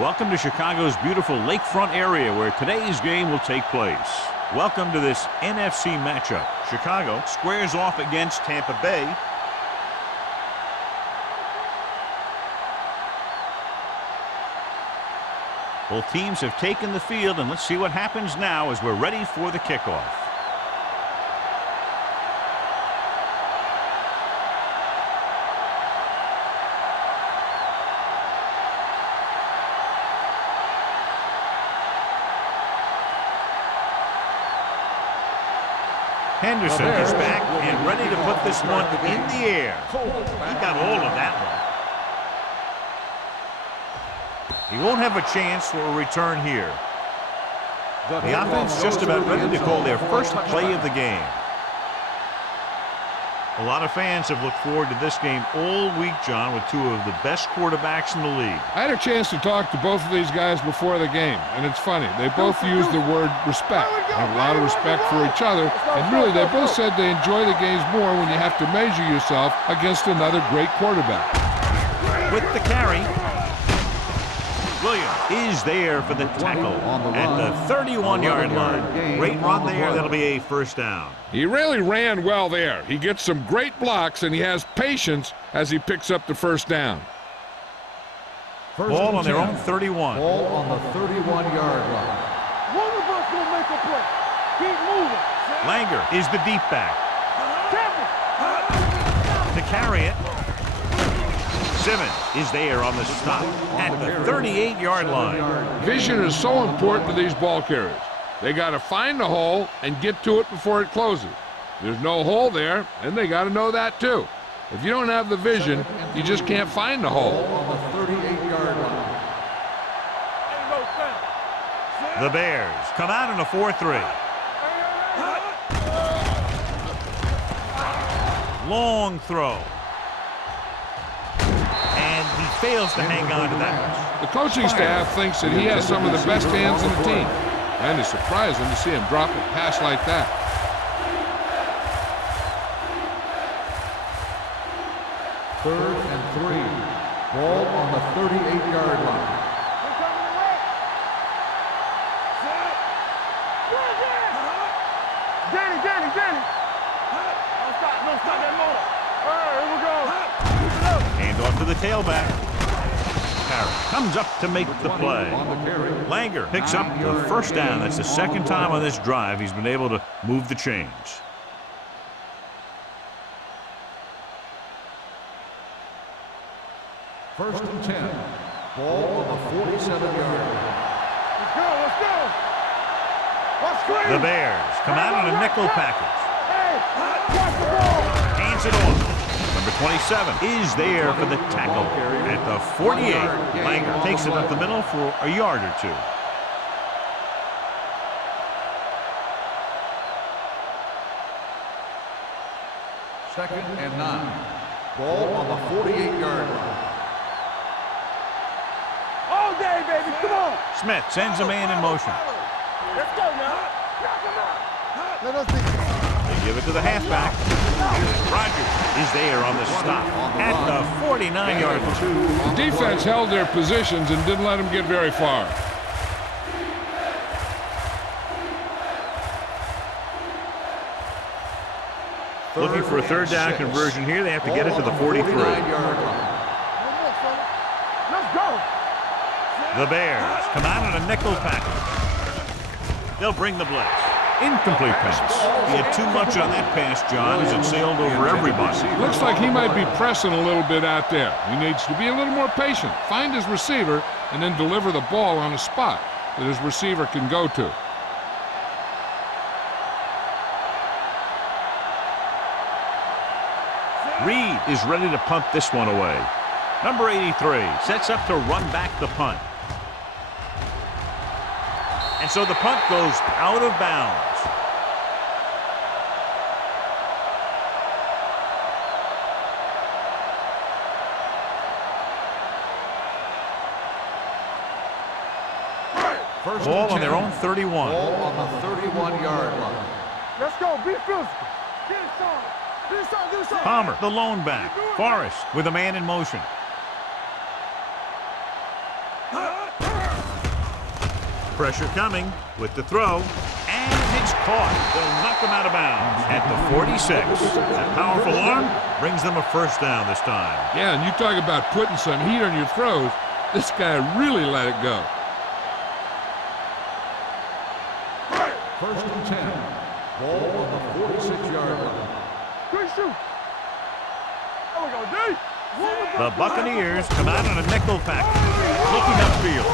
Welcome to Chicago's beautiful lakefront area where today's game will take place. Welcome to this NFC matchup. Chicago squares off against Tampa Bay. Both teams have taken the field, and let's see what happens now as we're ready for the kickoff. Henderson is back and ready to put this one in the air. He got all of that one. He won't have a chance for a return here. The offense just about ready to call their first play of the game. A lot of fans have looked forward to this game all week, John, with two of the best quarterbacks in the league. I had a chance to talk to both of these guys before the game, and it's funny. They both use the word respect. They have a lot of respect for each other, and really they both said they enjoy the games more when you have to measure yourself against another great quarterback. With the carry, Williams is there for the tackle at the 31-yard line. Great run there. That'll be a first down. He really ran well there. He gets some great blocks, and he has patience as he picks up the first down. Ball on their own 31. Ball on the 31-yard line. One of us will make a play. Keep moving. Langer is the deep back. To carry it. Simmons is there on the stop at the 38-yard line. Vision is so important to these ball carriers. They got to find the hole and get to it before it closes. There's no hole there, and they got to know that too. If you don't have the vision, you just can't find the hole. On the 38-yard line. The Bears come out in a 4-3. Long throw. He fails to hang on to that. The coaching staff thinks that he has some of the best hands in the team, and it's surprising to see him drop a pass like that. Third and 3. Ball on the 38-yard line. Danny. Don't stop that motor. All right, here we go. Hand off to the tailback. Harris comes up to make the play. Langer picks up the first down. That's the second time on this drive he's been able to move the chains. First and 10. Ball on the 47-yard line. Let's go. The Bears come out in a nickel package. Hey, watch the ball. Hands it off. Number 27 is there for the tackle at the 48. Langer takes it up the middle for a yard or two. Second and 9. Ball on the 48-yard line. All day, baby. Come on. Smith sends a man in motion. Let's go now. Knock him out. Let us be. They give it to the halfback. Rogers is there on the stop at the 49-yard line. The defense held their positions and didn't let them get very far. Looking for a third down conversion here. They have to get it to the 43. Let's go. The Bears come out in a nickel package. They'll bring the blitz. Incomplete pass. He had too much on that pass, John, as it sailed over everybody. Looks like he might be pressing a little bit out there. He needs to be a little more patient, find his receiver, and then deliver the ball on a spot that his receiver can go to. Reed is ready to punt this one away. Number 83 sets up to run back the punt. And so the punt goes out of bounds. Ball on their own 31. Ball on the 31-yard line. Let's go. Be physical. Get it started. Get it started. Get it started. Palmer, the lone back. Forrest with a man in motion. Pressure coming with the throw, and it's caught. They'll knock him out of bounds at the 46. That powerful arm brings them a first down this time. Yeah, and you talk about putting some heat on your throws. This guy really let it go. First and 10. Ball on the 46-yard line. Good shoot. There we go, D. The Buccaneers come out on a nickel package, looking upfield.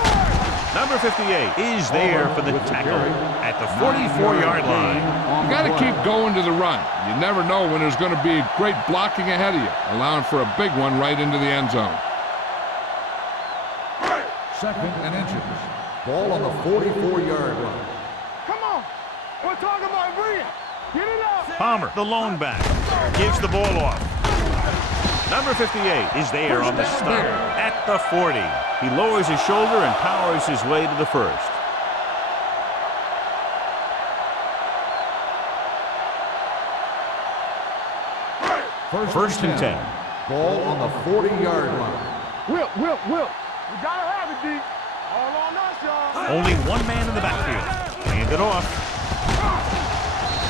Number 58 is there for the tackle at the 44-yard line. You got to keep going to the run. You never know when there's going to be great blocking ahead of you, allowing for a big one right into the end zone. Second and inches. Ball on the 44-yard line. Come on. We're talking about bringing. Get it up. Palmer, the lone back, gives the ball off. Number 58 is there on the stop at the 40. He lowers his shoulder and powers his way to the first. First and 10. Ball on the 40-yard line. Will. You gotta have it, D. All on us, y'all. Only one man in the backfield. Hand it off.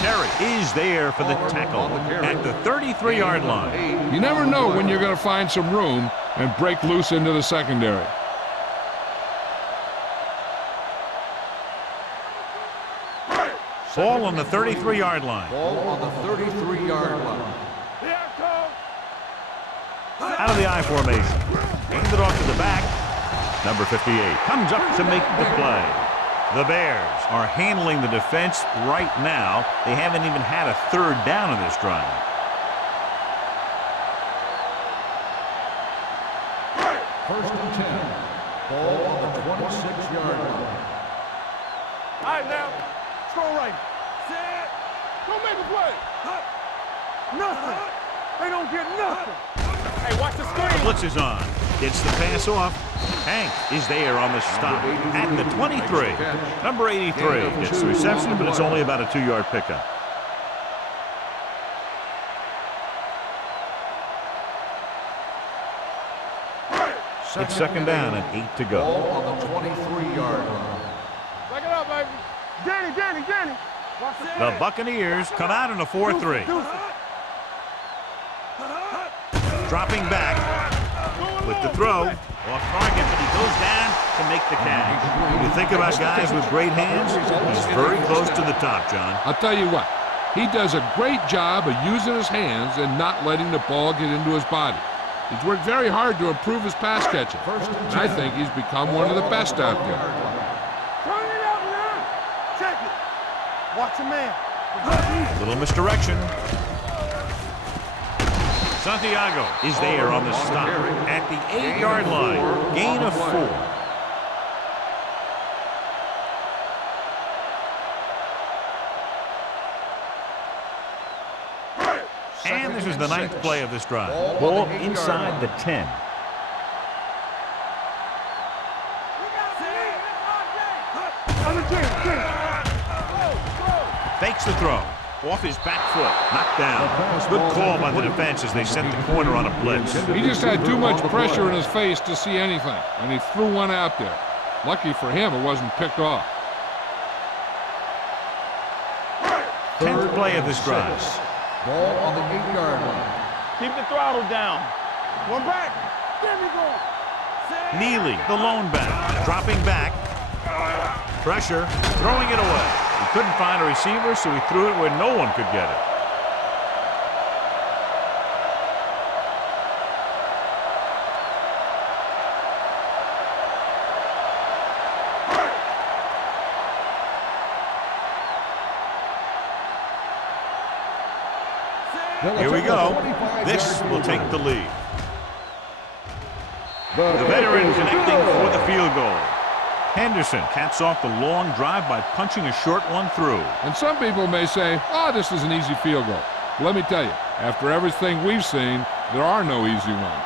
Terry is there for the tackle at the 33-yard line. You never know when you're going to find some room and break loose into the secondary. Ball on the 33-yard line. Ball on the 33-yard line. Here it comes. Out of the I formation. Hand it off to the back. Number 58 comes up to make the play. The Bears are handling the defense right now. They haven't even had a third down in this drive. First and 10. Ball on the 26-yard line. All right, now. Throw right. Set. Don't make a play. Nothing. They don't get nothing. Hey, watch the screen. Blitz is on. Gets the pass off. Hank is there on the stop at the 23. Number 83 gets the reception, but it's only about a 2-yard pickup. It's second down and 8 to go. Ball on the 23-yard line. Back it up, baby. Danny. Watch The Buccaneers come out in a 4-3. Dropping back with the throw. Off target, but he goes down to make the catch. When you think about guys with great hands, he's very close to the top, John. I'll tell you what, he does a great job of using his hands and not letting the ball get into his body. He's worked very hard to improve his pass catching, and I think he's become one of the best out there. Turn it up now. Check it. Watch a man. A little misdirection. Santiago is there on the stop at the 8-yard line. Gain of 4. And this is the 9th play of this drive. Ball inside the 10. Fakes the throw. Off his back foot. Knocked down. Good call by the defense as they sent the corner on a blitz. He just had too much pressure in his face to see anything, and he threw one out there. Lucky for him, it wasn't picked off. 10th play of this drive. Ball on the 8-yard line. Keep the throttle down. One back. There we go. Neely, the lone back, dropping back. Pressure, throwing it away. He couldn't find a receiver, so he threw it where no one could get it. Here we go. This will take the lead. The veteran connecting for the field goal. Henderson caps off the long drive by punching a short one through. And some people may say, oh, this is an easy field goal. Let me tell you, after everything we've seen, there are no easy ones.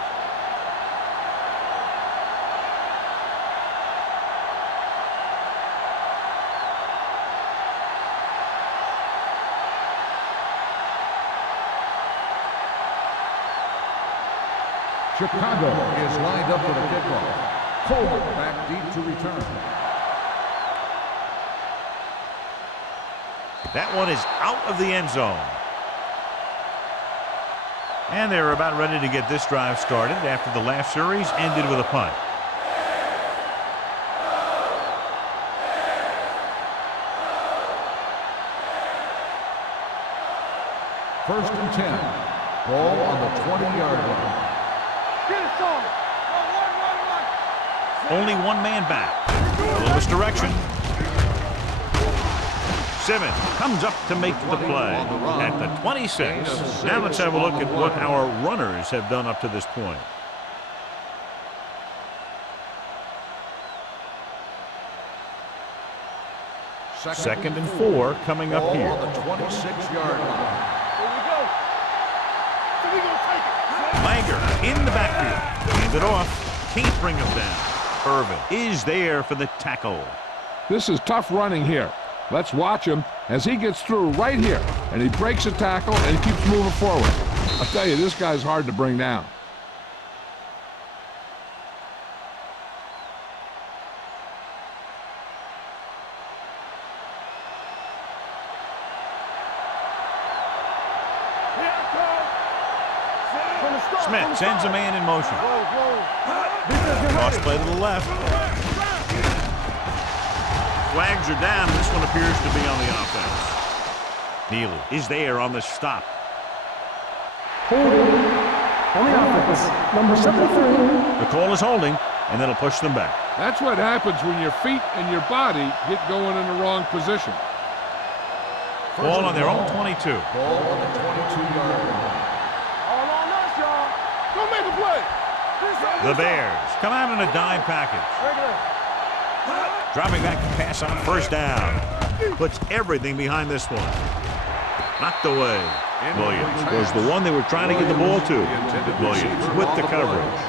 Chicago is lined up for the kickoff. Coleman back deep to return. That one is out of the end zone. And they're about ready to get this drive started after the last series ended with a punt. First and 10. Ball on the 20-yard line. Get it, son. Only one man back. A little misdirection. Simmons comes up to make the play at the 26. Now let's have a look at what our runners have done up to this point. Second and 4 coming up here. On the 26-yard line. Langer in the backfield. Hand it off. Can't bring him down. Irvin is there for the tackle. This is tough running here. Let's watch him as he gets through right here. And he breaks a tackle and he keeps moving forward. I'll tell you, this guy's hard to bring down. Smith sends a man in motion. Cross play to the left. Flags are down. This one appears to be on the offense. Neely is there on the stop. Holding on the offense, number 73. The call is holding, and that'll push them back. That's what happens when your feet and your body get going in the wrong position. Ball on their own 22. Ball on the 22-yard line. All on us, y'all. Go make a play. The Bears come out in a dime package. Dropping back to pass on first down. Puts everything behind this one. Knocked away. Williams was the one they were trying to get the ball to. Williams with the coverage.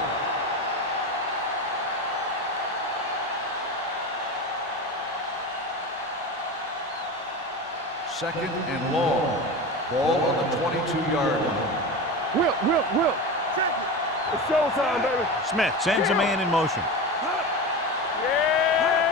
Second and long. Ball on the 22-yard line. Whip. It's showtime, baby. Smith sends a man in motion. Yeah,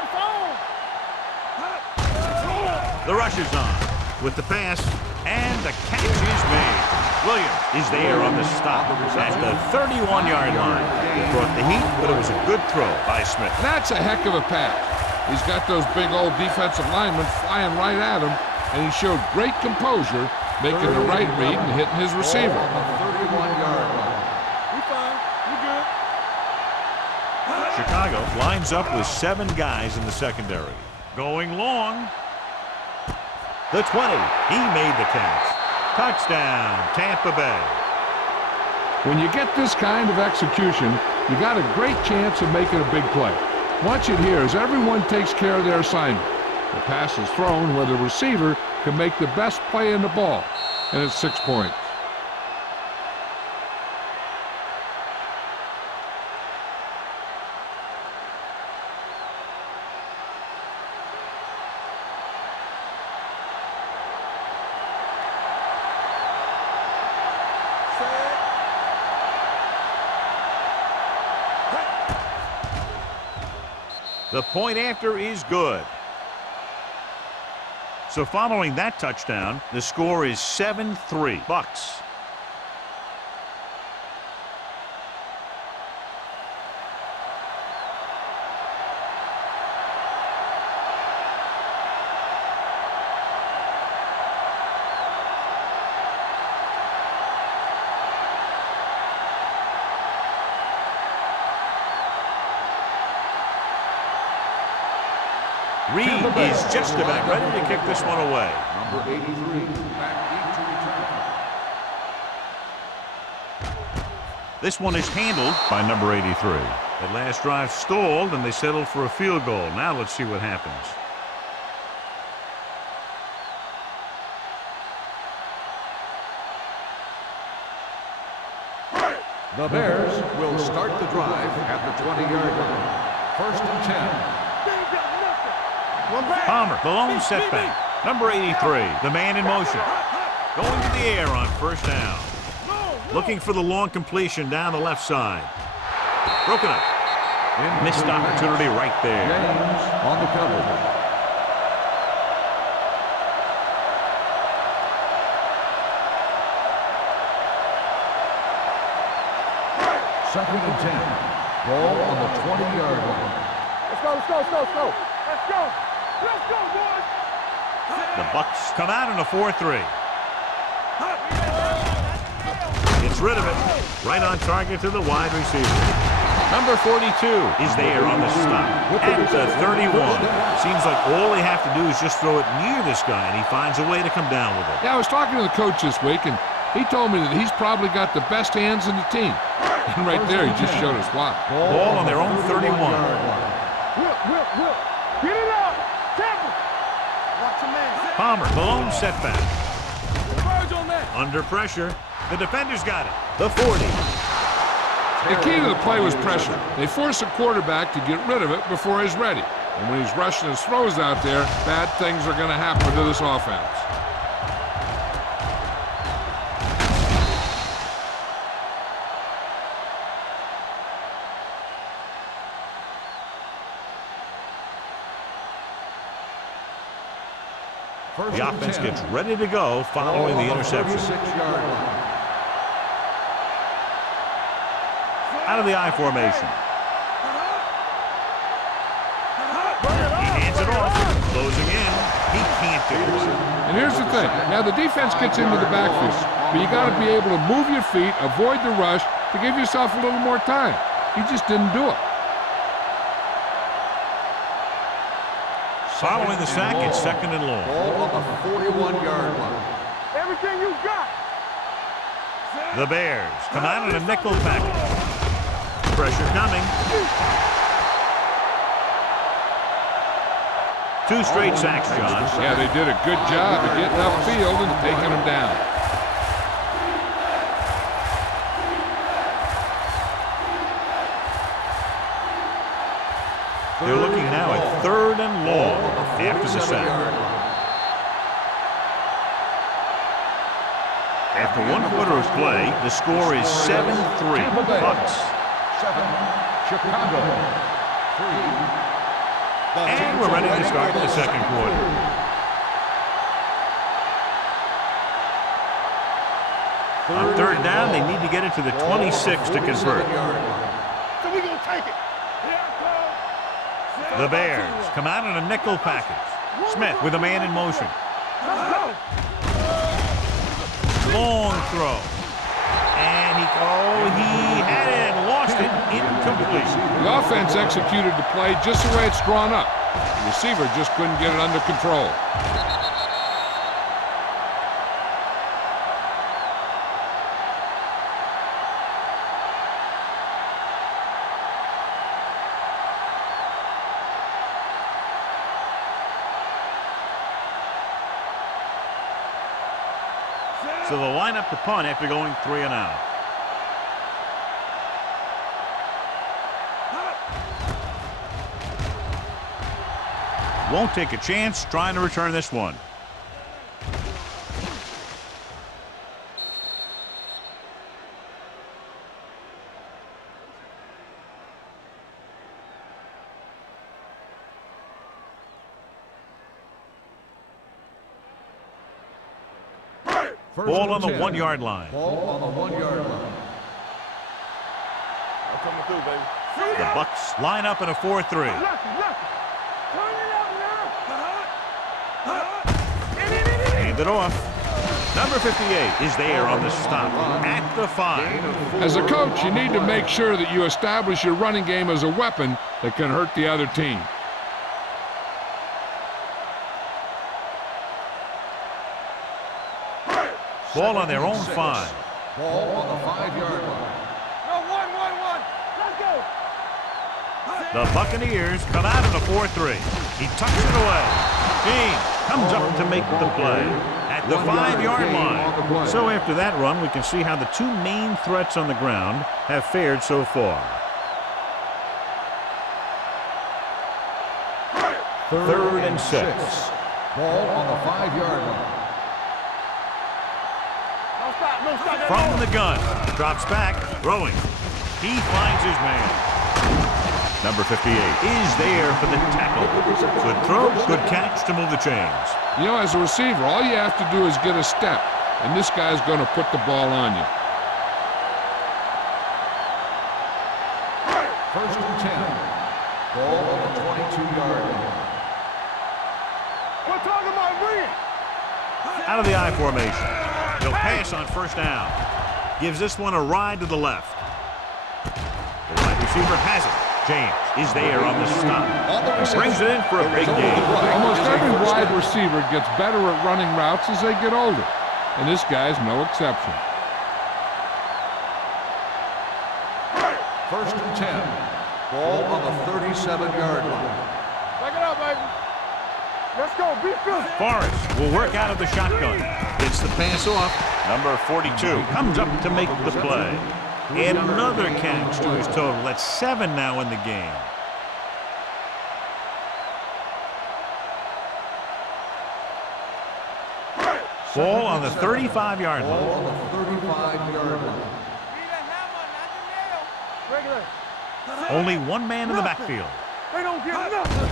The rush is on with the pass, and the catch is made. Williams is there on the stop at the 31-yard line. It brought the heat, but it was a good throw by Smith. That's a heck of a pass. He's got those big old defensive linemen flying right at him, and he showed great composure, making the right read and hitting his receiver. On the 31-yard line. we fine. We good. Chicago lines up with 7 guys in the secondary. Going long. The 20. He made the catch. Touchdown, Tampa Bay. When you get this kind of execution, you got a great chance of making a big play. Watch it here as everyone takes care of their assignment. The pass is thrown where the receiver can make the best play in the ball, and it's 6 points. The point after is good. So following that touchdown, the score is 7-3 Bucks. Reed is just about ready to kick this one away. Number 83, back deep to return. This one is handled by number 83. The last drive stalled, and they settled for a field goal. Now let's see what happens. The Bears will start the drive at the 20-yard line. First and 10. Palmer, the lone setback. Number 83, the man in motion. Going to the air on first down. Looking for the long completion down the left side. Broken up. Missed opportunity right there. James on the cover. Second and 10. Ball on the 20-yard line. Let's go, let's go, let's go, let's go. Let's go. Let's go, boys. The Bucks come out in a 4-3. Gets rid of it. Right on target to the wide receiver. Number 42 is there on the stop at the 31. Seems like all they have to do is just throw it near this guy, and he finds a way to come down with it. Yeah, I was talking to the coach this week, and he told me that he's probably got the best hands in the team. And right there, he just showed us why. Ball on their own 31. Whip. Get it up. Temple. Watch your man. Palmer, the lone setback. Converge on that. Under pressure. The defender's got it. The 40. The key to the play was pressure. They force the quarterback to get rid of it before he's ready. And when he's rushing his throws out there, bad things are going to happen to this offense. The offense gets ready to go following the interception. Out of the I formation. He hands it off. Closing in. He can't do it. And here's the thing. Now, the defense gets into the backfield, but you got to be able to move your feet, avoid the rush, to give yourself a little more time. He just didn't do it. Following the sack, it's second and long. Ball on the 41-yard line. Everything you got. The Bears come out in a nickel package. Pressure coming. 2 straight sacks, John. Yeah, they did a good job of getting upfield and taking him down. They're looking now at third and long after the sack. After 1 quarter of play, the score is 7-3. Bucks. 7, Chicago. 3. And we're ready to start the second quarter. On third down, they need to get it to the 26 to convert. So we gonna take it. The Bears come out in a nickel package. Smith with a man in motion. Long throw. And he had it and lost it. Incomplete. The offense executed the play just the way it's drawn up. The receiver just couldn't get it under control. So they'll line up to punt after going 3 and out. Won't take a chance trying to return this one. Ball on the 1-yard line. Ball on the 1-yard line. I'm coming through, baby. The Bucks line up in a 4-3. Turn it up now. Hand it off. Number 58 is there on the stop at the 5. As a coach, you need to make sure that you establish your running game as a weapon that can hurt the other team. Ball on their own 5. Ball on the 5-yard line. No, 1. Let's go. The Buccaneers come out in a 4-3. He tucks it away. James comes up to make the play at the 5-yard line. So after that run, we can see how the 2 main threats on the ground have fared so far. Third and 6. Ball on the 5-yard line. No stop. From the gun, drops back, throwing. He finds his man. Number 58 is there for the tackle. Good throw, good catch to move the chains. You know, as a receiver, all you have to do is get a step, and this guy's going to put the ball on you. First and 10. Ball on the 22-yard line. We're talking about bringing. Out of the I formation. He'll pass on first down. Gives this one a ride to the left. The wide receiver has it. James is there on the stop. Brings it in for a big gain. Almost every wide receiver gets better at running routes as they get older, and this guy's no exception. First and 10. Ball on the 37-yard line. Back it up, baby. Let's go. Be good. Forrest will work out of the shotgun. Gets the pass off. Number 42 comes up to make the play. And another catch to his total. That's 7 now in the game. Ball on the 35-yard Ball line. on the 35-yard line. Regular. Only one man in the backfield. They don't get nothing.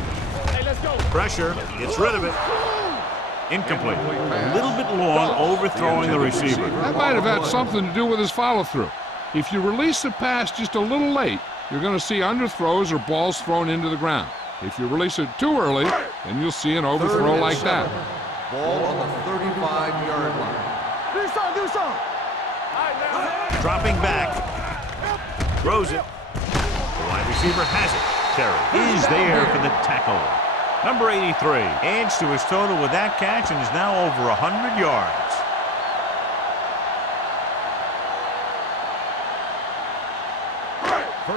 Hey, let's go. Pressure, gets rid of it. Incomplete. A little bit long, overthrowing the receiver. That might have had something to do with his follow-through. If you release the pass just a little late, you're going to see underthrows or balls thrown into the ground. If you release it too early, then you'll see an overthrow like that. Ball on the 35-yard line. Do something. Do something. All right, now. Dropping back. Throws it. The wide receiver has it. Terry is there for the tackle. Number 83 adds to his total with that catch and is now over 100 yards.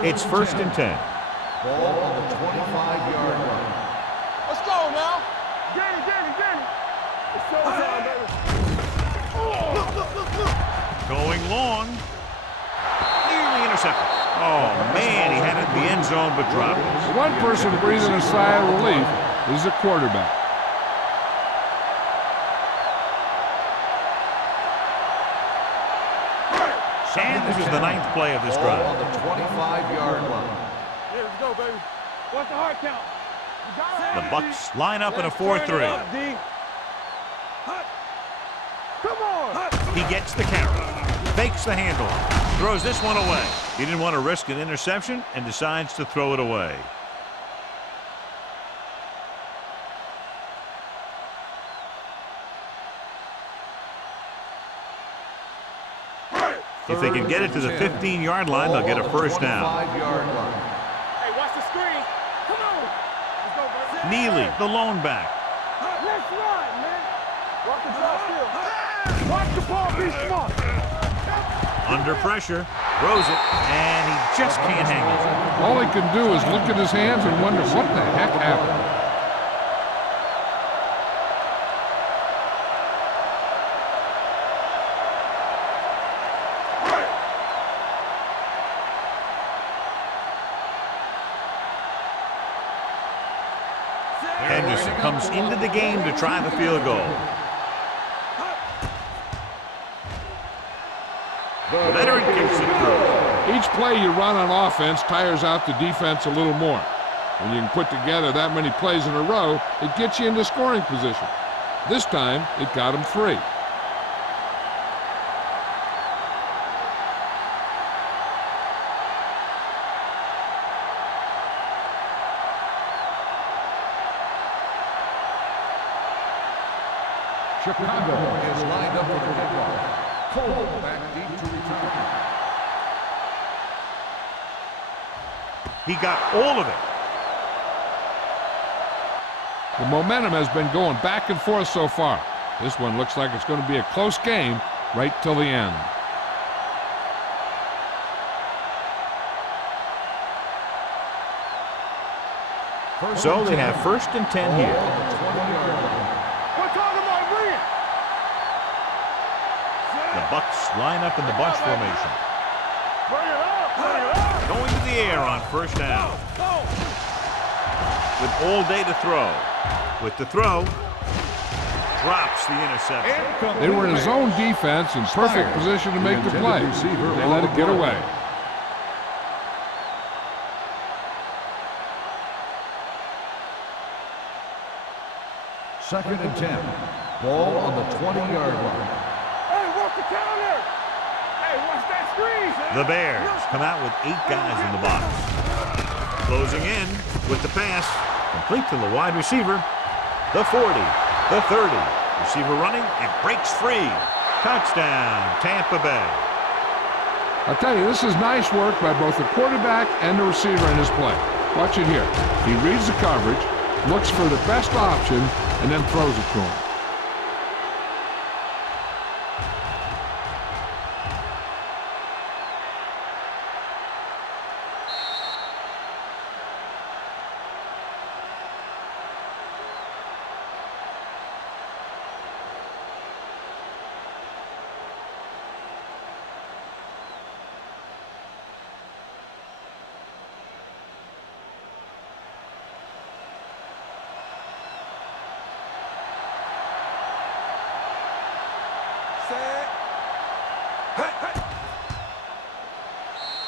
It's first and 10. Ball on the 25-yard line. Let's go now. Get it. It's showtime, baby. Going long. Nearly intercepted. Oh, man, he had it in the end zone but dropped it. The one person breathing a sigh of relief is the quarterback. And this is the 9th play of this Ball on drive. the 25-yard line. Here we go, baby. What's the hard count? You got it. The Bucks line up in a Let's turn it 4-3. up, D. Come on. He gets the carry. Fakes the handle. Throws this one away. He didn't want to risk an interception and decides to throw it away. If they can get it to the 15-yard line, they'll get a first down. 25-yard line. Hey, watch the screen. Come on. Let's go, baby. Neely, the lone back. Let's ride, man. Watch the drop still. Watch the ball be smart. Under pressure. Throws it, and he just can't hang it. All he can do is look at his hands and wonder what the heck happened. Henderson comes into the game to try the field goal. The veteran kicks it through. Each play you run on offense tires out the defense a little more. When you can put together that many plays in a row, it gets you into scoring position. This time, it got him 3. Chicago is lined up for the kickoff. Cole back deep to return. He got all of it. The momentum has been going back and forth so far. This one looks like it's going to be a close game right till the end. So they have first and 10 here. We're talking about bringing. The Bucks line up in the bunch formation. Bring it up. Bring it up. Going to the air on first down. Go. With all day to throw. With the throw, drops the interception. They were in a zone defense in perfect position to make the play. They let it get away. Second and 10. Ball on the 20-yard line. Hey, watch the counter. Hey, watch that screen. The Bears come out with 8 guys in the box. Closing in with the pass. Complete to the wide receiver. The 40, the 30. Receiver running and breaks free. Touchdown, Tampa Bay. I'll tell you, this is nice work by both the quarterback and the receiver in his play. Watch it here. He reads the coverage, looks for the best option, and then throws it to him.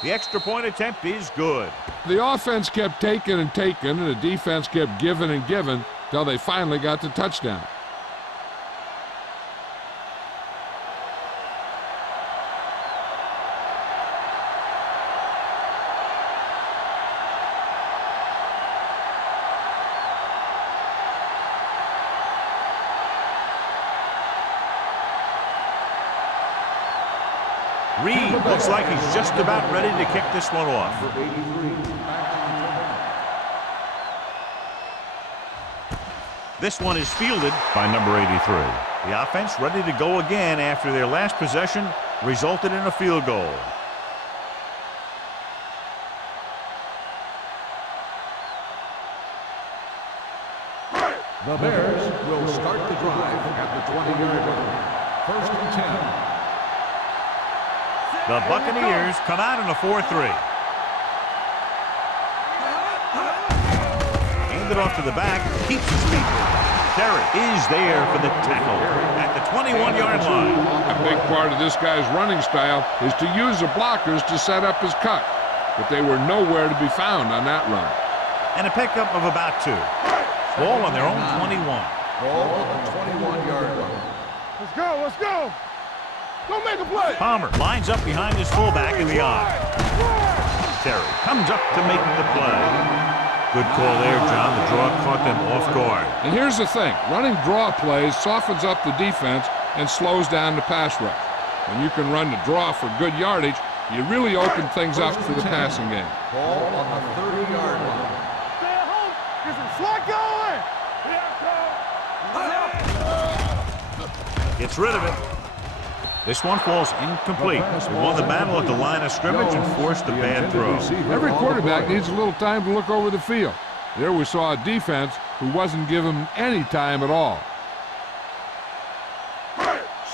The extra point attempt is good. The offense kept taking and taking, and the defense kept giving and giving till they finally got the touchdown. Reed looks like he's just about ready to kick this one off. This one is fielded by number 83. The offense ready to go again after their last possession resulted in a field goal. The Bears will start the drive at the 20-yard line. 1st and 10. The Buccaneers come out in a 4-3. Handed off to the back, keeps his feet. Terry is there for the tackle at the 21-yard line. A big part of this guy's running style is to use the blockers to set up his cut, but they were nowhere to be found on that run. And a pickup of about 2. Ball on their own 21. Ball on the 21-yard line. Let's go, let's go. Go make a play. Palmer lines up behind his fullback in the eye. Terry comes up to make the play. Good call there, John. The draw caught them off guard. And here's the thing. Running draw plays softens up the defense and slows down the pass rush. When you can run the draw for good yardage, you really open things up for the passing game. Ball on the 30-yard line. Stay at home. Get some slot going. Gets rid of it. This one falls incomplete. They won the battle at the line of scrimmage and forced the bad throw. Every quarterback needs a little time to look over the field. There we saw a defense who wasn't given any time at all.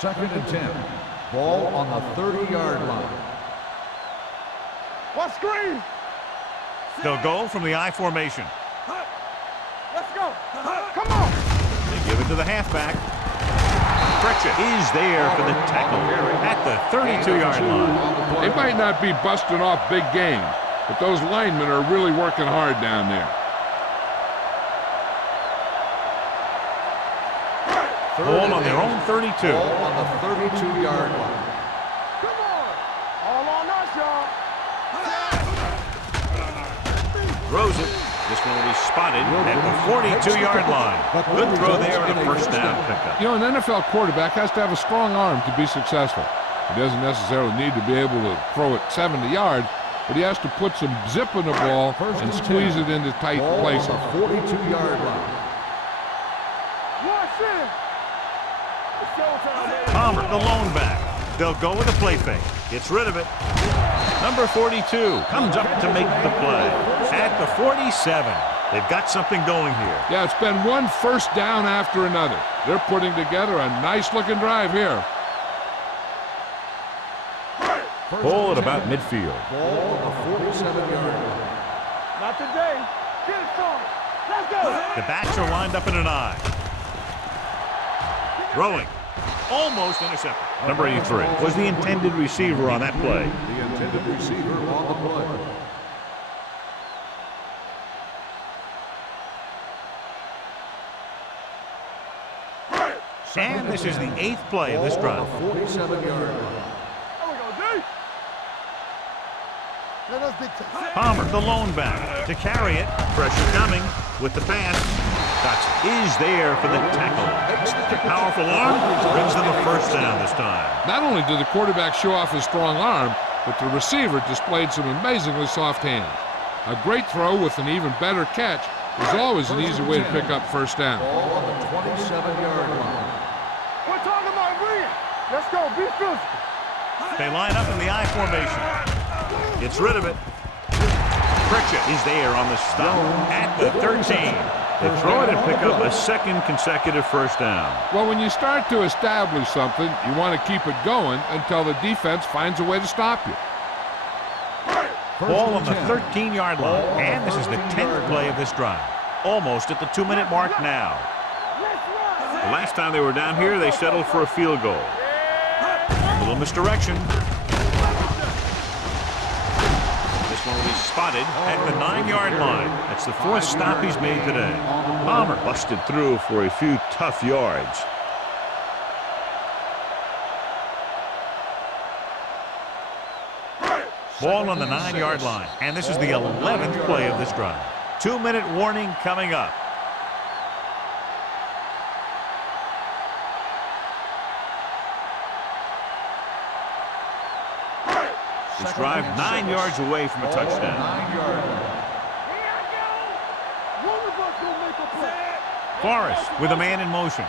2nd and 10. Ball on the 30-yard line. What screen? They'll go from the I formation. Let's go. Come on. They give it to the halfback. Pritchett is there for the tackle at the 32-yard line. They might not be busting off big games, but those linemen are really working hard down there. Ball on their own 32. Ball on the 32-yard line. Come on. All on us, y'all. Throws it. This one will be spotted at the 42-yard line. Good throw there and a first down pickup. You know, an NFL quarterback has to have a strong arm to be successful. He doesn't necessarily need to be able to throw it 70 yards, but he has to put some zip in the ball and squeeze it into tight places. 42-yard line. Watch it. It's showtime, baby. Palmer, the lone back. They'll go with a play fake. Gets rid of it. Number 42 comes up to make the play at the 47. They've got something going here. Yeah, it's been one first down after another. They're putting together a nice-looking drive here. Ball at about midfield. Ball on the 47-yard line. Not today. Get it on. Let's go. The backs are lined up in an I. Throwing. Almost intercepted. Number 83 was the intended receiver on that play. The intended receiver on the play. And this is the 8th play of this drive. 47-yard line. There we go, D. Palmer, the lone back, to carry it. Pressure coming with the pass. Dotson is there for the tackle. A powerful arm brings them a first down this time. Not only did the quarterback show off his strong arm, but the receiver displayed some amazingly soft hands. A great throw with an even better catch is always an easy way to pick up first down. Ball on the 27-yard line. We're talking about William. Let's go. Be physical. They line up in the I formation. Gets rid of it. Pritchett is there on the stop at the 13. They throw it and pick up a second consecutive first down. Well, when you start to establish something, you want to keep it going until the defense finds a way to stop you. Ball on the 13-yard line, and this is the 10th play of this drive. Almost at the 2-minute mark now. The last time they were down here, they settled for a field goal. A little misdirection. This one will be spotted at the 9-yard line. That's the 4th stop he's made today. Palmer busted through for a few tough yards. Ball on the 9-yard line, and this is the 11th play of this drive. 2-minute warning coming up. This drive 9 yards away from a touchdown. 9-yard line. Forrest with a man in motion.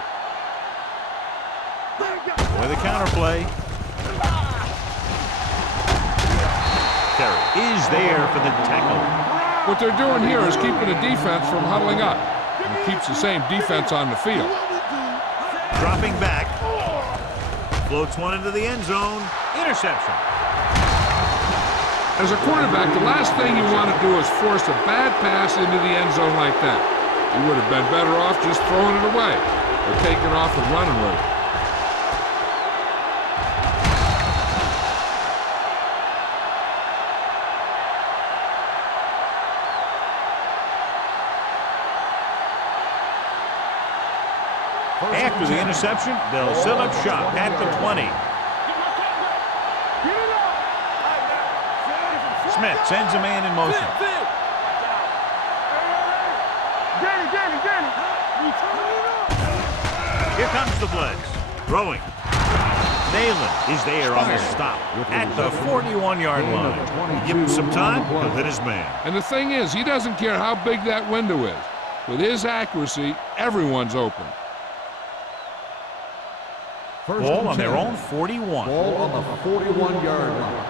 With a counter play. Terry is there for the tackle. What they're doing here is keeping the defense from huddling up. And keeps the same defense on the field. Dropping back. Floats one into the end zone. Interception. As a quarterback, the last thing you want to do is force a bad pass into the end zone like that. You would have been better off just throwing it away or taking off and running with it. After the interception, they'll set up shop at the 20. Smith sends a man in motion. Here comes the blitz. Throwing. Nayland is there on the stop at the 41-yard line. Give him some time, he'll hit his man. And the thing is, he doesn't care how big that window is. With his accuracy, everyone's open. Ball on their own 41. Ball on the 41-yard line.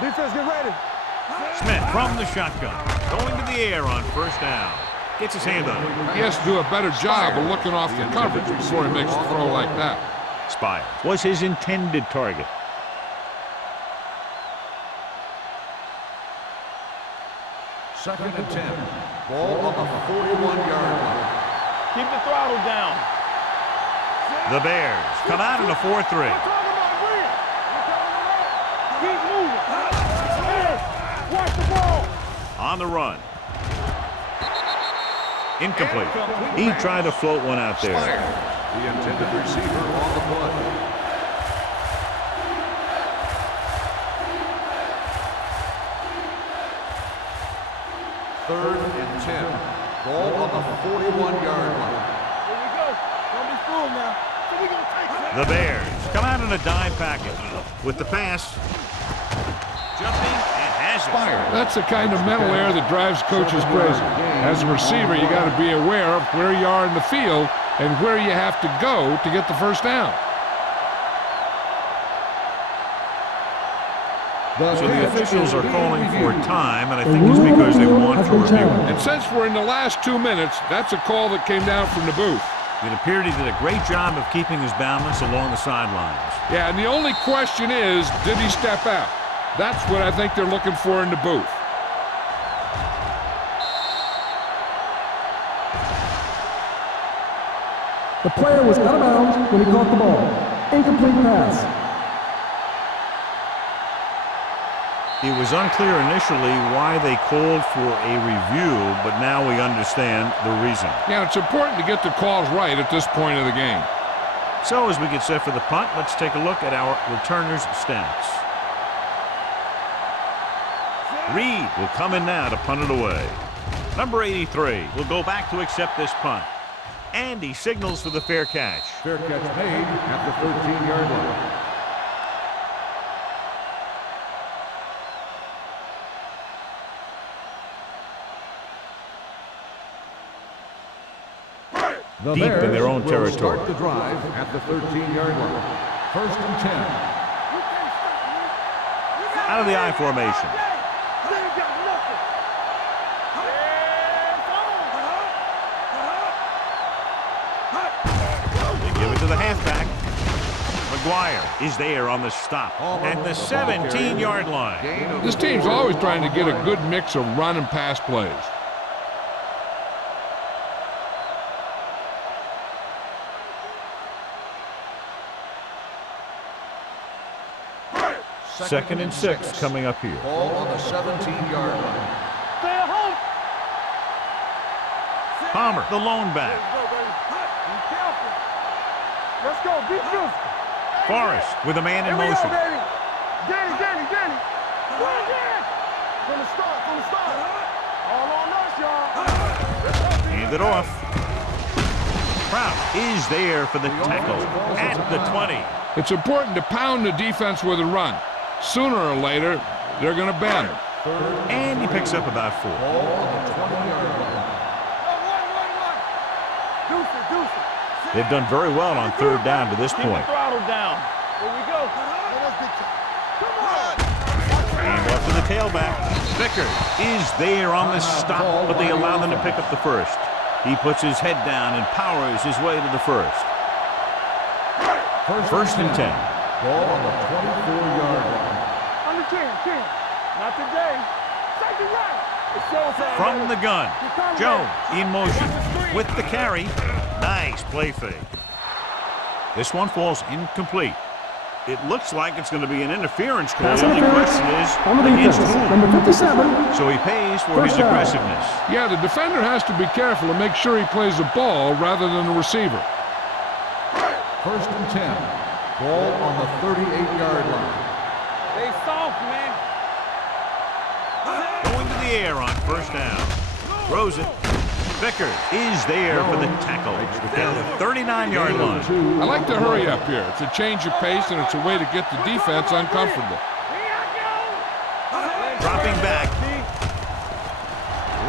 Defense, get ready. Smith from the shotgun. Going to the air on first down. Gets his hand on it. He has to do a better job of looking off the coverage before he makes a throw like that. Spires was his intended target. Second and 10. Ball on the 41-yard line. Keep the throttle down. The Bears come out in a 4-3. Keep moving. Watch the ball. On the run. Incomplete. He tried to float one out there. The intended receiver on the play. Third and 10. Ball on the 41-yard line. Here we go. Don't be fooled now. So we gonna take it. The Bears come out in a dime package with the pass. Jumping and has it. That's the kind of mental error that drives coaches crazy. As a receiver, you got to be aware of where you are in the field and where you have to go to get the first down. So the officials are calling for time, and I think it's because they want to review it. And since we're in the last 2 minutes, that's a call that came down from the booth. It appeared he did a great job of keeping his balance along the sidelines. Yeah, and the only question is, did he step out? That's what I think they're looking for in the booth. The player was out of bounds when he caught the ball. Incomplete pass. It was unclear initially why they called for a review, but now we understand the reason. Yeah, it's important to get the calls right at this point of the game. So as we get set for the punt, let's take a look at our returners' stats. Reed will come in now to punt it away. Number 83 will go back to accept this punt. And he signals for the fair catch. Fair catch made at the 13-yard line. The Deep in Bears their own will territory. Start the drive at the 13-yard line. 1st and 10. Out of the I formation. They give it to the halfback. McGuire is there on the stop at the 17-yard line. This team's always trying to get a good mix of run and pass plays. Second and 6 coming up here. Ball on the 17-yard line. Stay at home. Palmer, the lone back. Be careful. Let's go. Be physical. Forrest with a man in Here we go, motion. Danny. Danny. Go again. From the start. All on us, y'all. Hand it off. Prout is there for the tackle at the 20. It's important to pound the defense with a run. Sooner or later, they're going to bend. And he picks up about 4. Ball on the 20-yard line. Deuce. They've done very well on 3rd down to this point. Throttle down. Here we go. Come on. And off to the tailback. Vickers is there on the stop, but they allow them to pick up the 1st. He puts his head down and powers his way to the 1st. 1st and 10. Ball on the 24-yard line. Under 10. Not today. Take it right. It's showtime. From the gun, Jones in motion with the carry. Nice play fake. This one falls incomplete. It looks like it's going to be an interference call. Pass The only interference question is on the defense. against whom? Number 57. So he pays for his First down. aggressiveness. Yeah, the defender has to be careful and make sure he plays the ball rather than the receiver. 1st and 10. Ball on the 38-yard line. Stay soft, man. Going to the air on 1st down. Throws it. Vickers is there for the tackle at the 39-yard line. I like to hurry up here. It's a change of pace, and it's a way to get the defense uncomfortable. Dropping back.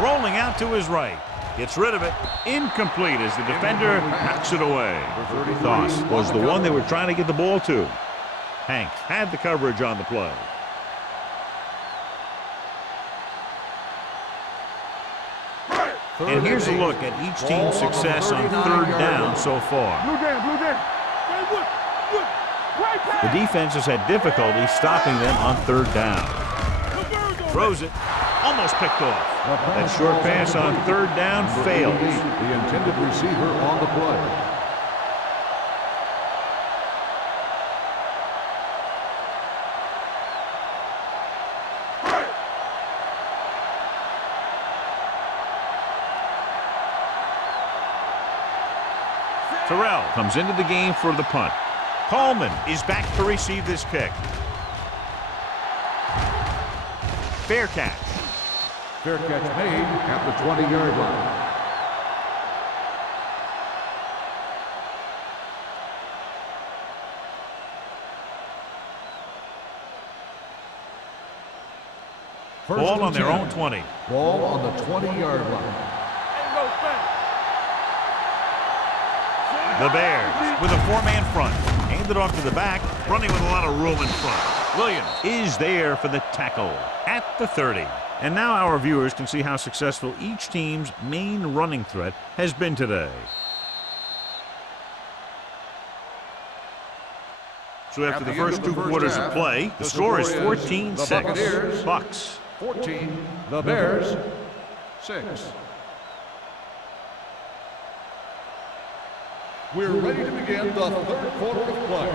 Rolling out to his right. Gets rid of it. Incomplete as the defender knocks it away. Doss was the one they were trying to get the ball to. Hanks had the coverage on the play. And here's a look at each team's success on 3rd down so far. Blue down. Right pass. The defense has had difficulty stopping them on 3rd down. Throws it. Almost picked off. That short pass on 3rd down fails. The intended receiver on the play. Terrell comes into the game for the punt. Coleman is back to receive this kick. Fair catch. Fair catch made at the 20-yard line. Ball on their own 20. Ball on the 20-yard line. The Bears with a 4-man front. Handed off to the back, running with a lot of room in front. Williams is there for the tackle at the 30. And now our viewers can see how successful each team's main running threat has been today. So after the first 2 quarters of play, the score is 14-6. Bucks. 14, the Bears, 6. We're ready to begin the 3rd quarter of play.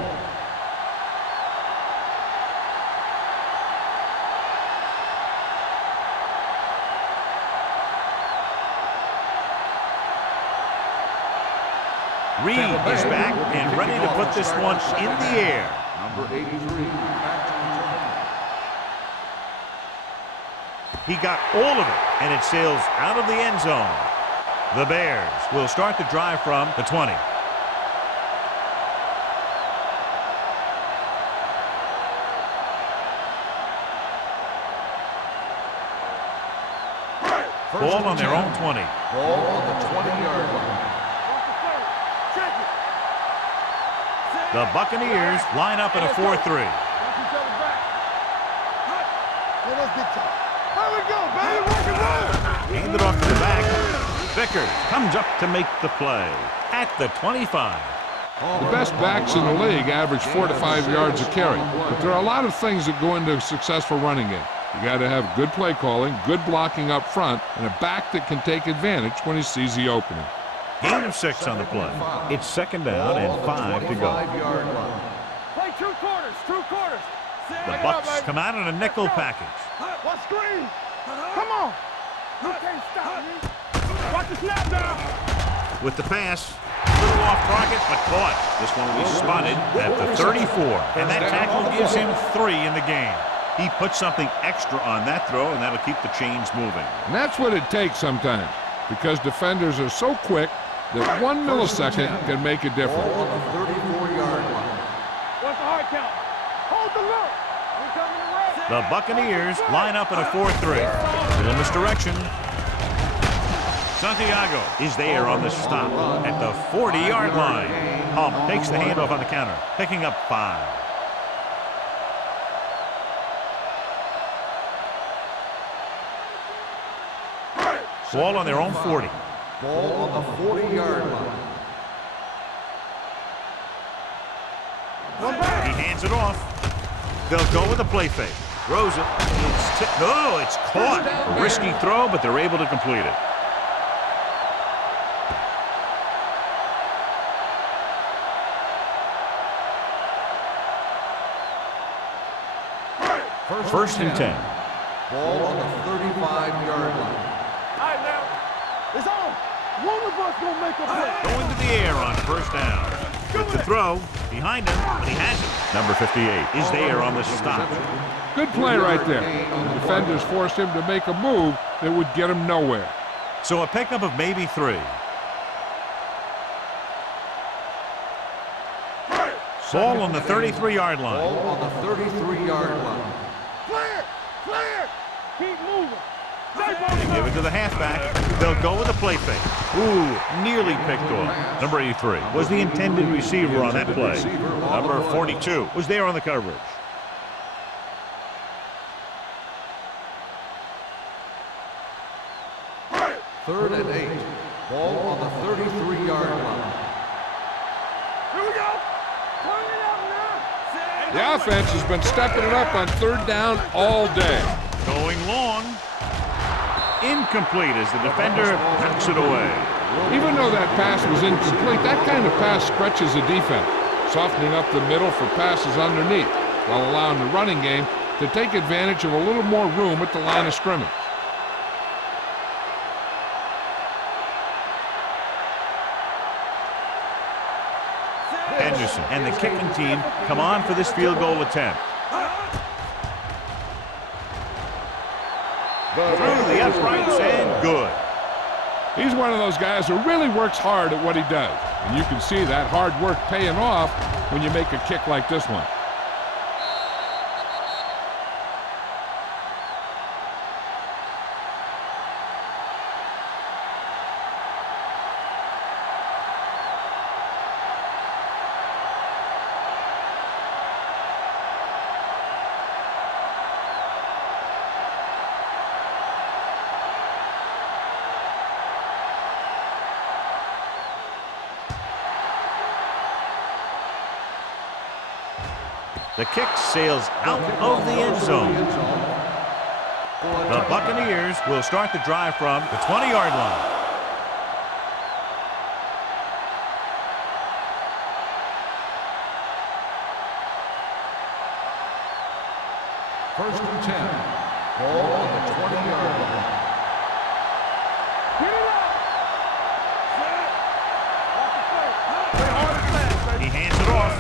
Reed is back and ready to put this one in the air. Number 83, back to return. He got all of it, and it sails out of the end zone. The Bears will start the drive from the 20. Ball on their own 20. Ball on the 20-yard line. The Buccaneers line up in a 4-3. Handed off to the back. Vickers comes up to make the play at the 25. The best backs in the league average 4 to 5 yards a carry. But there are a lot of things that go into a successful running game. You got to have good play calling, good blocking up front, and a back that can take advantage when he sees the opening. Gain of 6 on the play. It's second down and 5 to go. Play 2 quarters, 2 quarters. The Bucs come out in a nickel package. What screen? Come on. You can't stop me. Watch the snap down. With the pass, a little off target, but caught. This one will be spotted at the 34. And that tackle gives him 3 in the game. He put something extra on that throw, and that'll keep the chains moving. And that's what it takes sometimes, because defenders are so quick that 1 millisecond can make a difference. Ball on the 34-yard line. What's the hard count? Hold the look. We're coming to rest. The Buccaneers line up in a 4-3. Little misdirection. Santiago is there on the stop at the 40-yard line. Hump takes the handoff on the counter, picking up 5. Ball on their own 40. Ball on the 40-yard line. He hands it off. They'll go with a play fake. Throws it. It's caught. A risky throw, but they're able to complete it. First and 10. Ball on the 35-yard line. All right, now. It's on. One of us gonna make a play. Going to the air on first down. With the throw. Behind him, but he has it. Number 58 is there on the stop. Good play right there. The defenders forced him to make a move that would get him nowhere. So a pickup of maybe 3. Ball on the 33-yard line. Ball on the 33-yard line. Clear. Clear. Keep moving. They give it to the halfback. They'll go with a play fake. Ooh, nearly picked off. Number 83 was the intended receiver on that play. Number 42 was there on the coverage. Third and 8. Ball on the 33-yard line. Here we go. Turn it up now. The offense has been stepping it up on third down all day. Going long. Incomplete as the defender knocks it away. Even though that pass was incomplete, that kind of pass stretches the defense, softening up the middle for passes underneath, while allowing the running game to take advantage of a little more room at the line of scrimmage. Henderson and the kicking team come on for this field goal attempt. Through the uprights and good. He's one of those guys who really works hard at what he does. And you can see that hard work paying off when you make a kick like this one. The kick sails out of the end zone. The Buccaneers will start the drive from the 20-yard line. First and 10. Ball on the 20-yard line. Get it up. Set. Off the play. Play hard and fast, baby. He hands it off.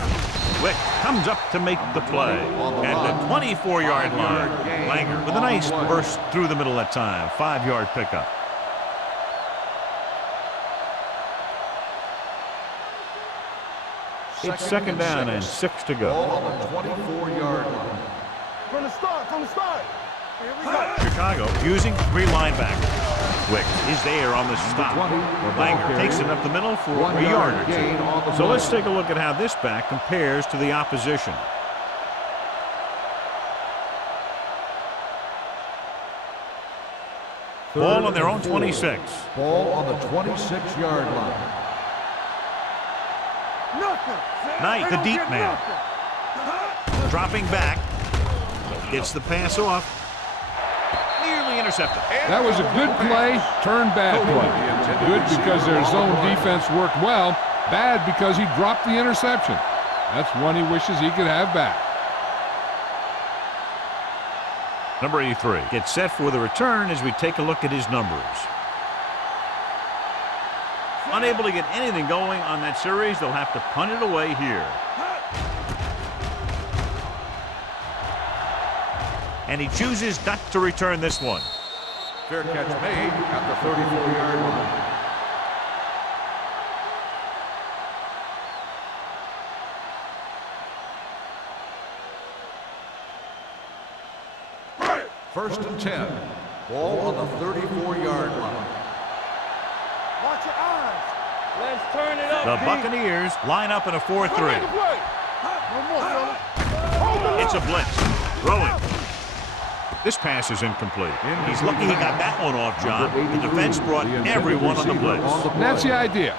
Wick comes up to make the play. At the 24-yard line, Langer with a nice burst through the middle that time. 5-yard pickup. It's second down and 6 to go. Ball on the 24-yard line. From the start. Here we go. Chicago using 3 linebackers. Wick is there on the stop. Langer takes it up the middle for a yard or 2. So let's take a look at how this back compares to the opposition. Ball on their own 26. Ball on the 26-yard line. Knight, the deep man. Dropping back. Gets the pass off. Nearly intercepted. That was a good play, turned bad play. Good because their zone defense worked well. Bad because he dropped the interception. That's one he wishes he could have back. Number 83 gets set for the return as we take a look at his numbers. Unable to get anything going on that series, they'll have to punt it away here. And he chooses not to return this one. Fair catch made at the 34-yard line. First and 10. Ball on the 34-yard line. Watch your eyes. Let's turn it up. The Buccaneers line up in a 4-3. It's a blitz. Throwing. This pass is incomplete. He's lucky he got that one off, John. The defense brought everyone on the blitz. And that's the idea.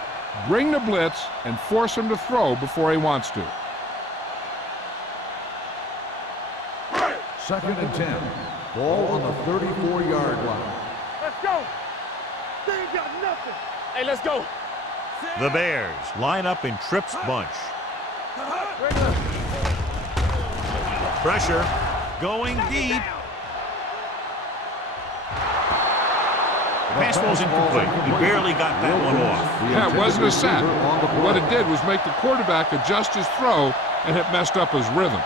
Bring the blitz and force him to throw before he wants to. Second and 10. Ball on the 34-yard line. Let's go. They ain't got nothing. Hey, let's go. The Bears line up in Tripp's bunch. Pressure. Going deep. Pass ball's incomplete. He barely got that one off. Yeah, it wasn't a sack. What it did was make the quarterback adjust his throw, and it messed up his rhythm.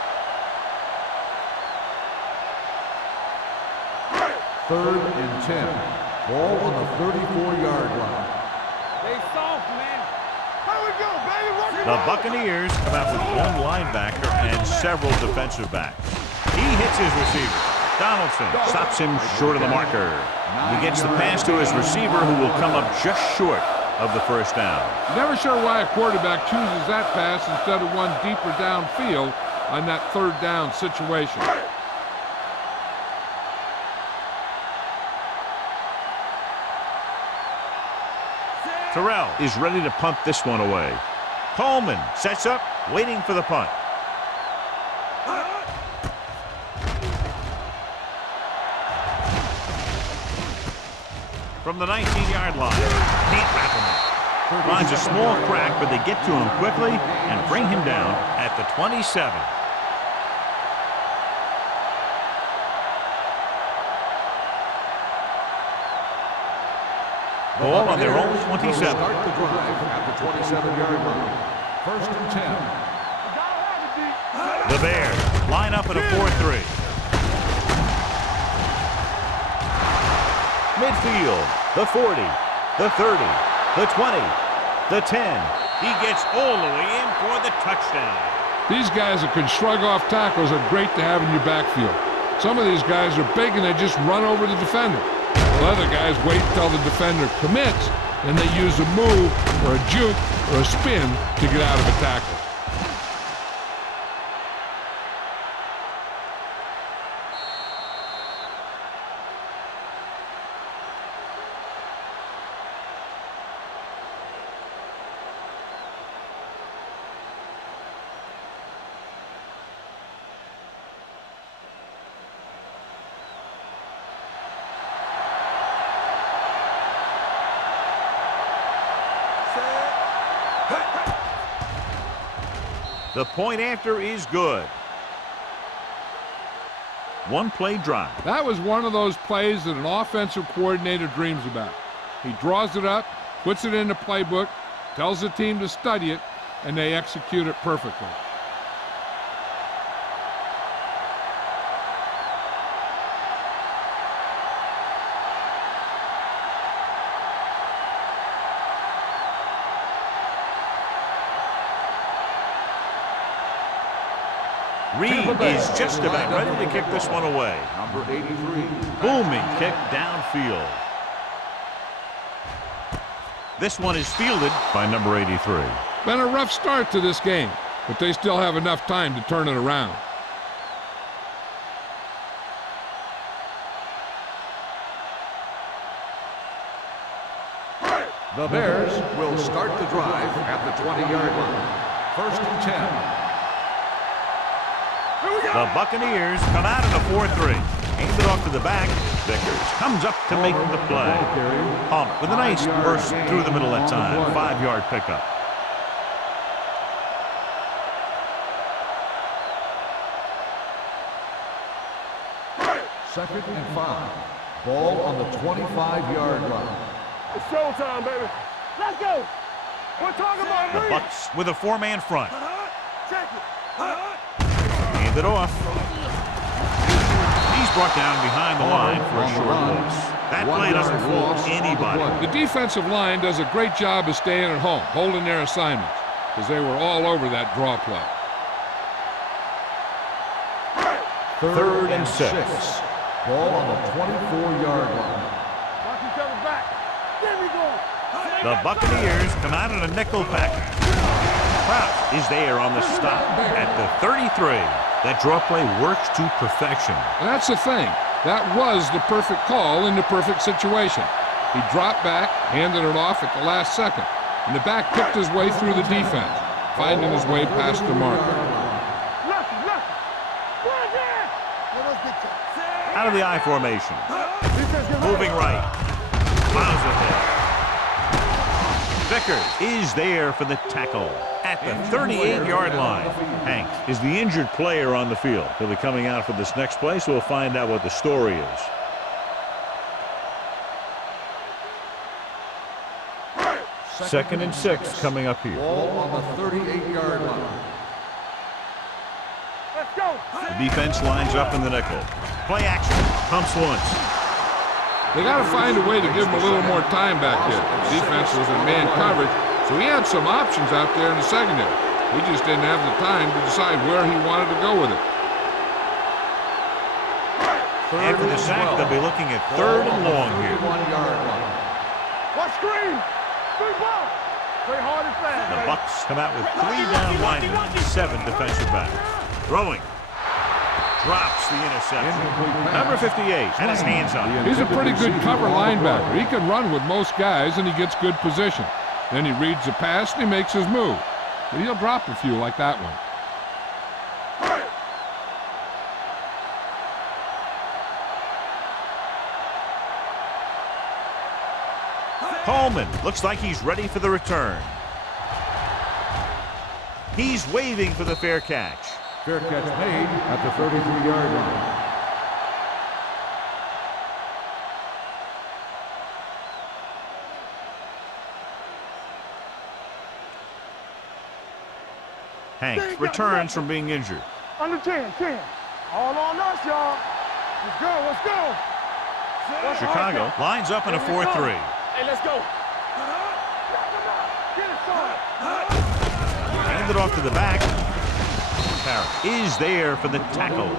Third and 10. Ball on the 34-yard line. They soft, man. Here we go, baby. Work it The out. Buccaneers come out with one linebacker and several defensive backs. He hits his receiver. Donaldson stops him short of the marker. He gets the pass to his receiver, who will come up just short of the first down. Never sure why a quarterback chooses that pass instead of one deeper downfield on that third down situation. Terrell is ready to punt this one away. Coleman sets up, waiting for the punt. From the 19-yard line, can't wrap him up. Finds a small crack, but they get to him quickly and bring him down at the 27. Ball on their own 27. Start the drive at the 27-yard line. First and 10. The Bears line up in a 4-3. Midfield, the 40, the 30, the 20, the 10. He gets all the way in for the touchdown. These guys that can shrug off tackles are great to have in your backfield. Some of these guys are big and they just run over the defender. Well, other guys wait until the defender commits, and they use a move or a juke or a spin to get out of a tackle. The point after is good. One-play drive. That was one of those plays that an offensive coordinator dreams about. He draws it up, puts it in the playbook, tells the team to study it, and they execute it perfectly. Reed is just about ready to kick this one away. Number 83. Booming kick downfield. This one is fielded by number 83. Been a rough start to this game, but they still have enough time to turn it around. The Bears will start the drive at the 20-yard line. First and 10. The Buccaneers come out in a 4-3. Aimed it off to the back. Vickers comes up to make the play. Palmer with a nice burst through the middle that time. 5-yard pickup. Second and 5. Ball on the 25-yard line. It's showtime, baby. Let's go. We're talking about The me. Bucs with a 4-man front. Check it. Hand it off. He's brought down behind the line for a short loss. That play doesn't fool anybody. The defensive line does a great job of staying at home, holding their assignments, because they were all over that draw play. Third and 6. Ball on the 24-yard line. Watch each other back. There we go. The Buccaneers come out in a nickel package. Kraft is there on the stop at the 33. That draw play works to perfection. And that's the thing. That was the perfect call in the perfect situation. He dropped back, handed it off at the last second, and the back picked his way through the defense, finding his way past the marker. Out of the I formation. Moving right. Plows ahead. Vickers is there for the tackle at the 38-yard line. Hank is the injured player on the field. He'll be coming out for this next play, so we'll find out what the story is. Second and 6 coming up here. Ball on the 38-yard line. Let's go. The defense lines up in the nickel. Play action. Pumps once. They got to find a way to give him a little more time back there. The defense was in man coverage, so he had some options out there in the secondary. He just didn't have the time to decide where he wanted to go with it. After the sack, they'll be looking at third and long here. 31-yard line. Watch screen. Good ball. Play hard and fast. The Bucs come out with 3 down linemen and 7 defensive backs. Throwing. Drops the interception. Number 58 had his hands on it. He's a pretty good cover linebacker. He can run with most guys, and he gets good position. Then he reads the pass, and he makes his move. But he'll drop a few like that one. Coleman looks like he's ready for the return. He's waving for the fair catch. Fair catch made at the 33-yard line. Hank returns from being injured. Under 10. All on us, y'all. Let's go. Let's go. Chicago lines up in a 4-3. Hey, let's go. Get it, son. Hand it off to the back. Parrott is there for the tackle.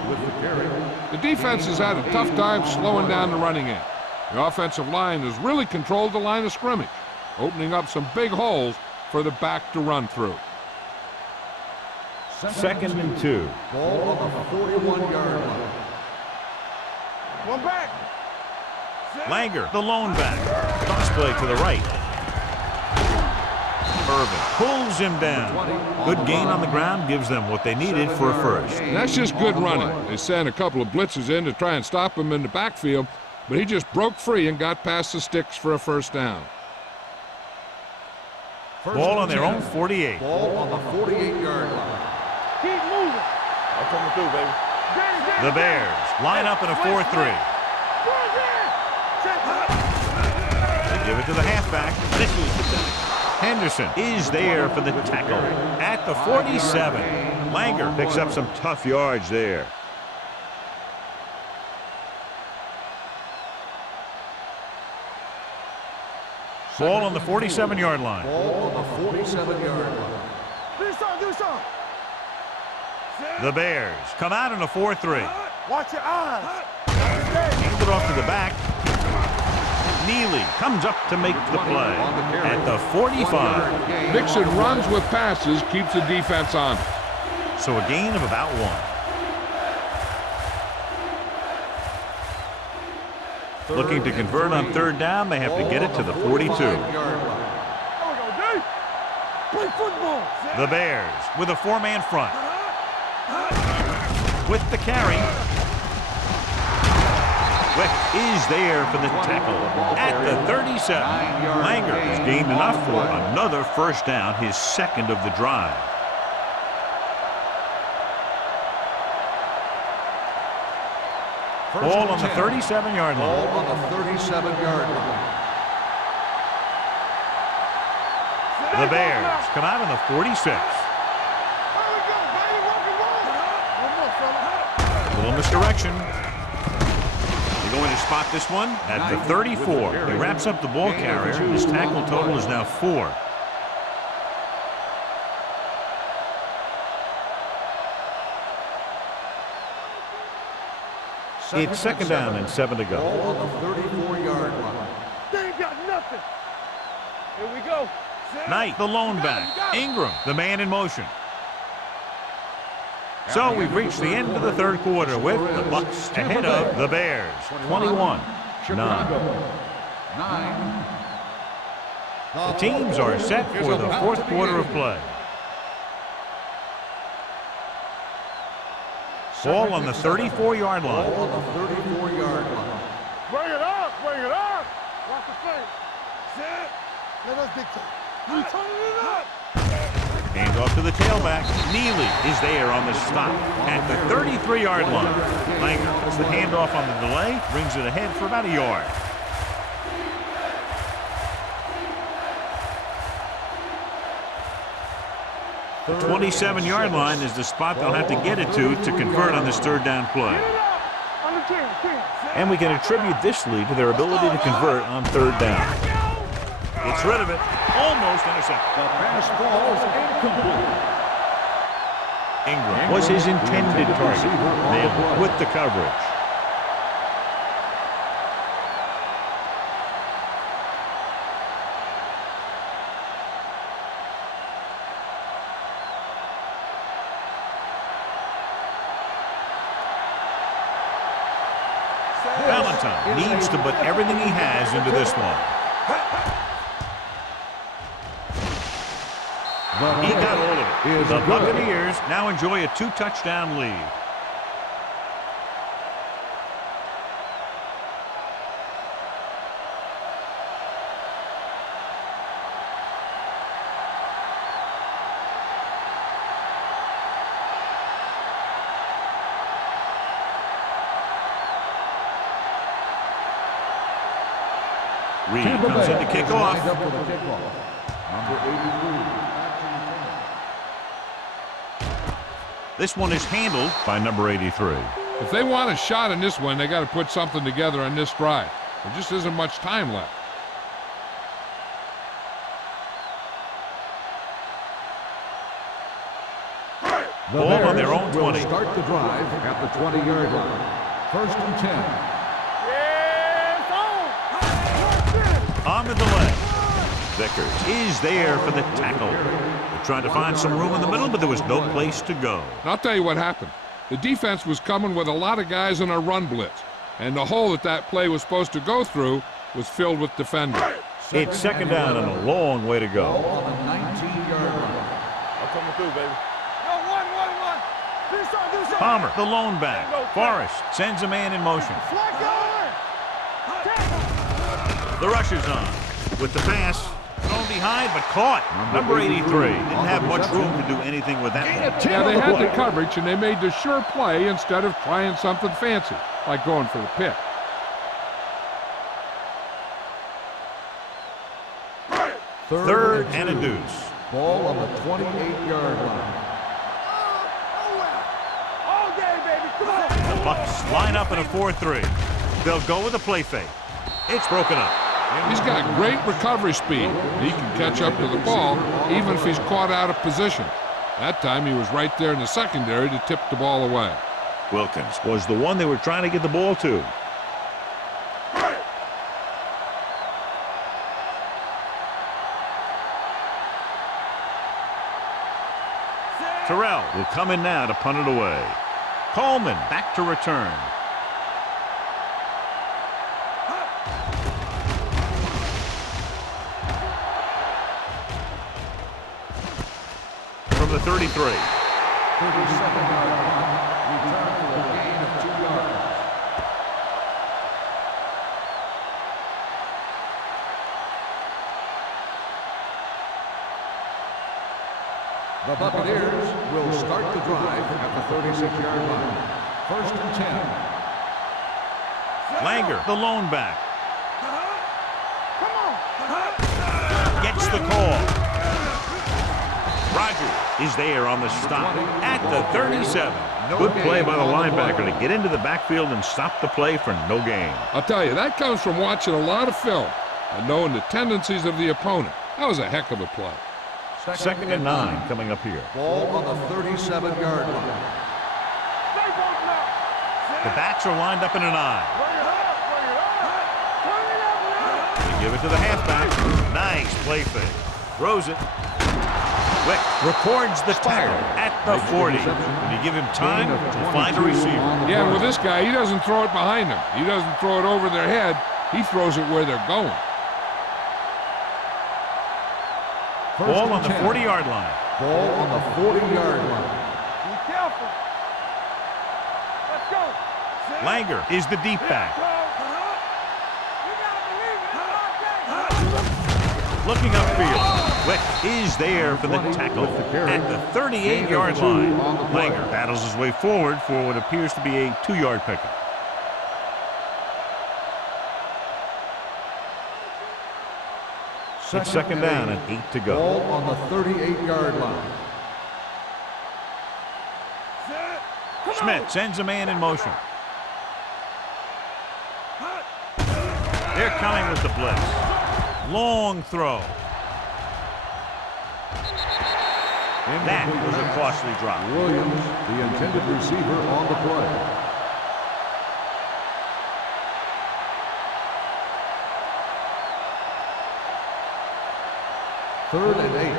The defense has had a tough time slowing down the running end. The offensive line has really controlled the line of scrimmage, opening up some big holes for the back to run through. Second and 2. Ball on the 41-yard line. One back. Langer, the lone back. Toss play to the right. Irvin pulls him down. Good gain on the ground gives them what they needed for a first. And that's just good running. They sent a couple of blitzes in to try and stop him in the backfield, but he just broke free and got past the sticks for a first down. Ball on their own 48. Ball on the 48-yard line. Keep moving. I'm coming through, baby. The Bears line up in a 4-3. They give it to the halfback. Henderson is there for the tackle at the 47. Langer picks up some tough yards there. Ball on the 47-yard line. Ball on the 47-yard line. Do something. The Bears come out in a 4-3. Watch your eyes. Hand it off to the back. Neely comes up to make the play at the 45. Mixing runs with passes keeps the defense on. So a gain of about 1. Looking to convert on third down, they have to get it to the 42. Play football. The Bears with a 4-man front. With the carry. Wick is there for the tackle at the 37. Langer has gained enough for another first down, his second of the drive. Ball on the 37-yard line. Ball on the 37-yard line. The Bears come out on the 46. A little misdirection. They're going to spot this one at the 34. He wraps up the ball carrier. His tackle total is now 4. It's second down and 7 to go. Ball on the 34-yard line. They ain't got nothing. Here we go. Knight, the lone back. Ingram, the man in motion. So we've reached the end of the third quarter with the Bucs ahead of the Bears. 21-9. The teams are set for the fourth quarter of play. Ball on the 34-yard line. Ball on the 34-yard line. Bring it up. Bring it up. Watch the face. Set. Let us dictate. You turn it up. Hand off to the tailback. Neely is there on the stop at the 33-yard line. Langer puts the handoff on the delay, brings it ahead for about a yard. The 27-yard line is the spot they'll have to get it to convert on this third down play. And we can attribute this lead to their ability to convert on third down. Gets rid of it. Almost intercepted. The pass ball is incomplete. Ingram was his intended target. Nailed it with the coverage. Valentine needs to put everything he has into this one. He got hold of it. The Buccaneers now enjoy a 2-touchdown lead. Reed comes in to kick off. Number 83. This one is handled by number 83. If they want a shot in this one, they got to put something together on this drive. There just isn't much time left. The Ball on their Bears own will 20. start the drive at the 20-yard line. First and 10. On the delay. Vickers is there for the tackle. They're trying to find some room in the middle, but there was no place to go. And I'll tell you what happened. The defense was coming with a lot of guys in a run blitz, and the hole that play was supposed to go through was filled with defenders. It's second down and a long way to go. Ball on the 19-yard line. I'm coming through, baby. Yo, one. This side. Palmer, the lone back. Forrest sends a man in motion. Flag going. The rush is on. With the pass, thrown behind, but caught. Number 83 didn't have much room to do anything with that one. Yeah, they had the coverage, and they made the sure play instead of trying something fancy, like going for the pick. Third and a deuce. Ball on the 28-yard line. All day, baby. Come on. The Bucs line up in a 4-3. They'll go with a play fake. It's broken up. He's got great recovery speed. He can catch up to the ball even if he's caught out of position. That time he was right there in the secondary to tip the ball away. Wilkins was the one they were trying to get the ball to. Terrell will come in now to punt it away. Coleman back to return. From the 33. 37-yard line. Return for a gain of 2 yards. The Buccaneers will start the drive at the 36-yard line. First and 10. Langer, the lone back. Come on. Gets the call. Rogers is there on the stop at the 37. Good play by the linebacker to get into the backfield and stop the play for no gain. I'll tell you, that comes from watching a lot of film and knowing the tendencies of the opponent. That was a heck of a play. Second and 9 coming up here. Ball on the 37-yard line. The backs are lined up in an eye. They give it to the halfback. Nice play fake. Throws it. Wick records the tackle at the 40. When you give him time to find a receiver. Yeah, and with this guy, he doesn't throw it behind them. He doesn't throw it over their head. He throws it where they're going. Ball on the 40-yard line. Ball on the 40-yard line. Be careful. Let's go. Langer is the deep back. Looking upfield. Wick is there for the tackle at the 38-yard line. Langer battles his way forward for what appears to be a 2-yard pickup. It's second down and 8 to go. Ball on the 38-yard line. Smith sends a man in motion. They're coming with the blitz. Long throw. That was a costly drop. Williams, the intended receiver, on the play. Third and 8.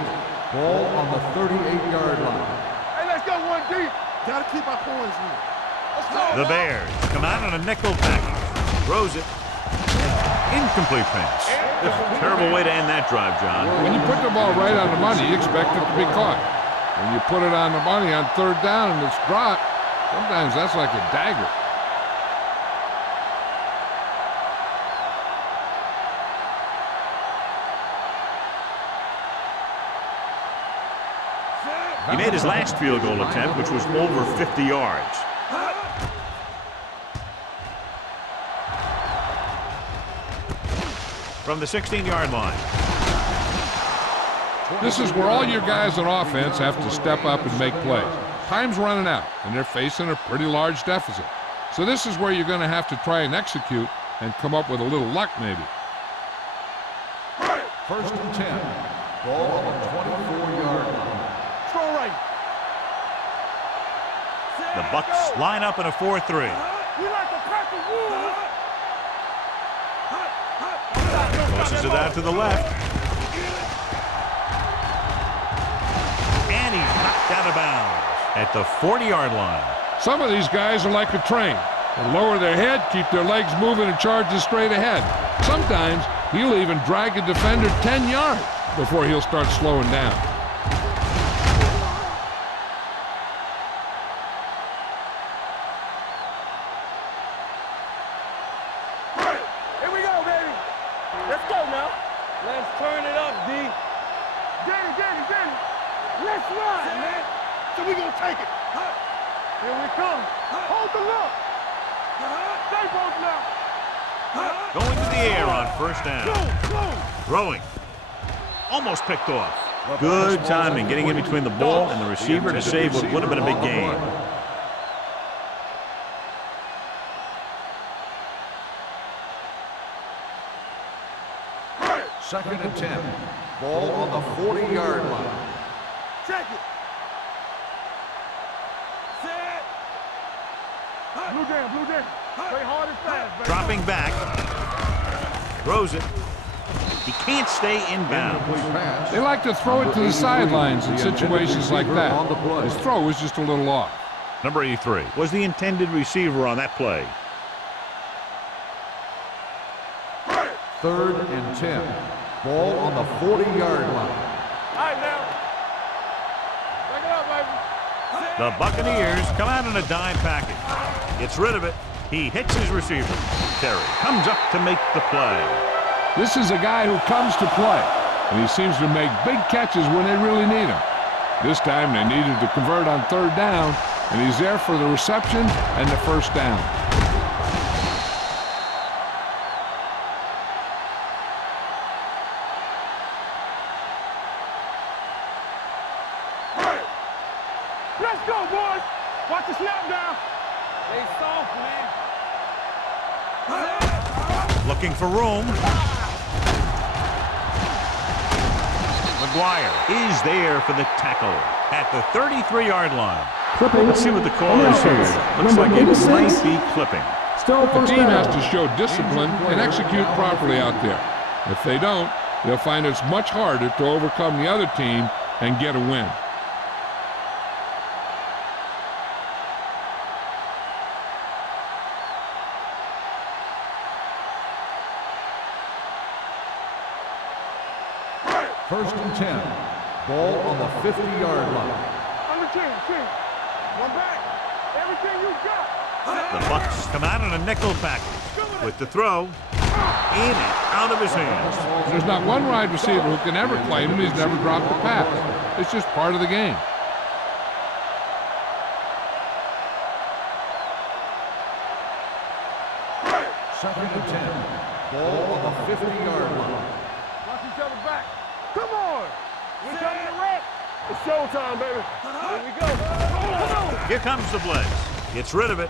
Ball on the 38-yard line. Hey, let's go one deep. Gotta keep our points in. Let's go. The Bears come out on a nickel package. Throws it. Incomplete pass. Terrible way to end that drive, John. When you put the ball right on the money, you expect it to be caught. When you put it on the money on third down and it's dropped, sometimes that's like a dagger. He made his last field goal attempt, which was over 50 yards. From the 16-yard line. This is where all your guys on offense have to step up and make plays. Time's running out, and they're facing a pretty large deficit. So this is where you're going to have to try and execute and come up with a little luck, maybe. First and 10. Ball on the 24-yard line. Strong right. The Bucks line up in a 4-3. We like to crack the wood. Tosses it out to the left. And he's knocked out of bounds at the 40-yard line. Some of these guys are like a train. They lower their head, keep their legs moving, and charge it straight ahead. Sometimes he'll even drag a defender 10 yards before he'll start slowing down. Here we go, baby. Let's go now. Let's turn it up, D. Get it. Let's ride, man. So we gonna take it. Here we come. Hold the look. Stay both now. Going to the air on first down. Throwing. Almost picked off. Good timing getting in between the ball and the receiver to save what would have been a big gain. Second and 10. Ball on the 40-yard line. Check it. hand, Blue Jacket. Play hard and fast, baby. Dropping back. Throws it. He can't stay inbound. Incomplete pass. They like to throw it to the sidelines in The situations like receiver on the that. play. His throw was just a little off. Number 83 was the intended receiver on that play. 3rd and 10. Ball on the 40-yard line. All right, now. Back it up, baby. The Buccaneers come out in a dime package. Gets rid of it. He hits his receiver. Terry comes up to make the play. This is a guy who comes to play, and he seems to make big catches when they really need him. This time they needed to convert on 3rd down, and he's there for the reception and the 1st down. Let's go, boys. Watch the snap down. Stay soft, man. Looking for room. McGuire is there for the tackle at the 33-yard line. Clipping. Let's see what the call On the is here. offense. Looks Number like it 86. might be clipping. Still The first team down. has to show discipline and execute properly out there. If they don't, they'll find it's much harder to overcome the other team and get a win. First and 10. Ball on the 50-yard line. Under 10. One back. Everything you got. The Bucs come out in a nickel package with the throw in and out of his hands. There's not one wide receiver who can ever claim he's never dropped a pass. It's just part of the game. Second and 10. Ball on the 50-yard line. Watch each other back. Come on. We're coming to wreck. It's showtime, baby. Here we go. Come on. Here comes the blitz. Gets rid of it.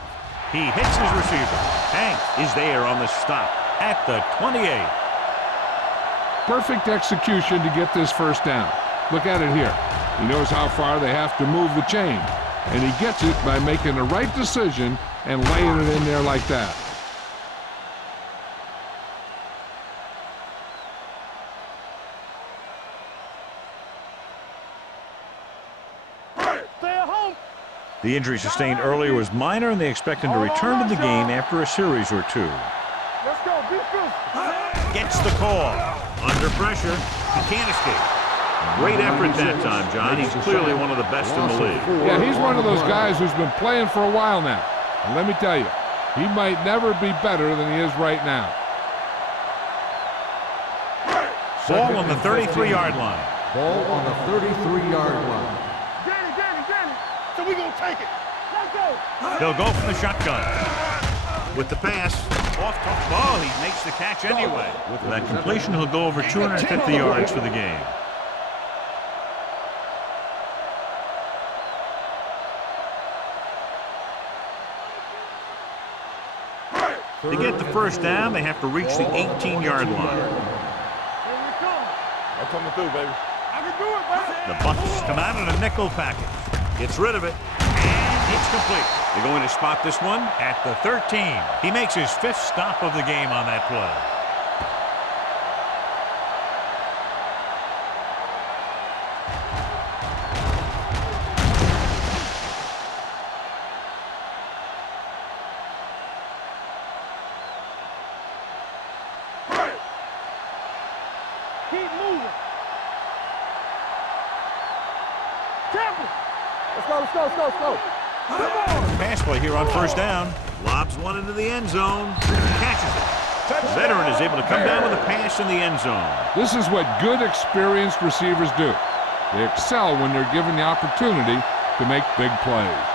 He hits his receiver. Hank is there on the stop at the 28. Perfect execution to get this 1st down. Look at it here. He knows how far they have to move the chain, and he gets it by making the right decision and laying it in there like that. Stay at home. The injury sustained earlier was minor, and they expect him to return to the game after a series or two. Let's go. Be physical. Gets the call. Under pressure. He can't escape. Great effort that time, John. He's clearly one of the best in the league. Yeah, he's one of those guys who's been playing for a while now. And let me tell you, he might never be better than he is right now. Ball on the 33-yard line. Ball on the 33-yard line. Danny. So we gonna take it. Let's go. He'll go from the shotgun. With the pass, off to ball, he makes the catch anyway. With that completion, he'll go over 250 yards for the game. To get the 1st down, they have to reach the 18-yard line. Here we come. I'm coming through, baby. I can do it, baby. The Bucs come out in a nickel package. Gets rid of it, and it's complete. They're going to spot this one at the 13. He makes his 5th stop of the game on that play. Keep moving. Temple. Let's go. Come on. Pass play here on 1st down. Lobs one into the end zone. Catches it. The veteran is able to come down with a pass in the end zone. This is what good, experienced receivers do. They excel when they're given the opportunity to make big plays.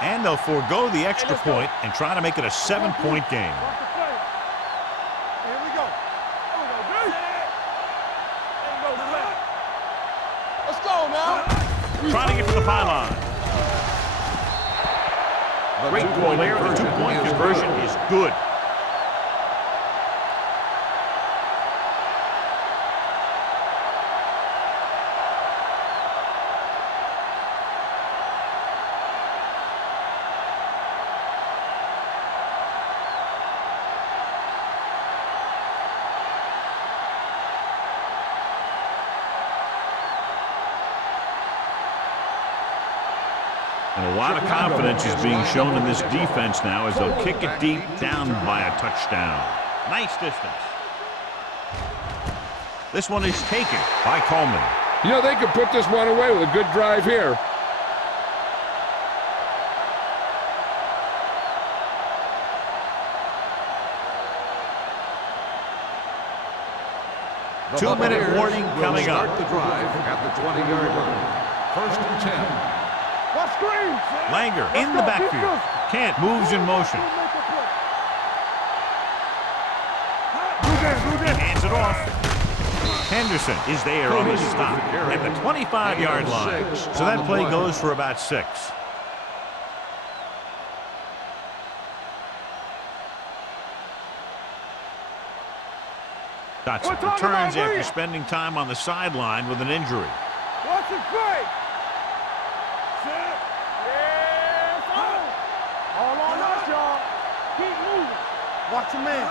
And they'll forego the extra point and try to make it a 7-point game. Watch the play. Here we go. There we go, baby. There we go, flat. Let's go now. Trying to get to the pylon. Great call there. The 2-point conversion is good. And a lot of confidence is being shown in this defense now as they'll kick it deep down by a touchdown. Nice distance. This one is taken by Coleman. You know, they could put this one away with a good drive here. The 2-minute warning coming start up. the drive at the 20-yard line. First and 10. What screen? Langer in the backfield. Kent moves in motion. He hands it off. Henderson is there on the stop at the 25-yard line. So that play goes for about 6. Dotson returns after spending time on the sideline with an injury. Watch it play. Set. Yes, all on us, y'all. Keep moving. Watch your man.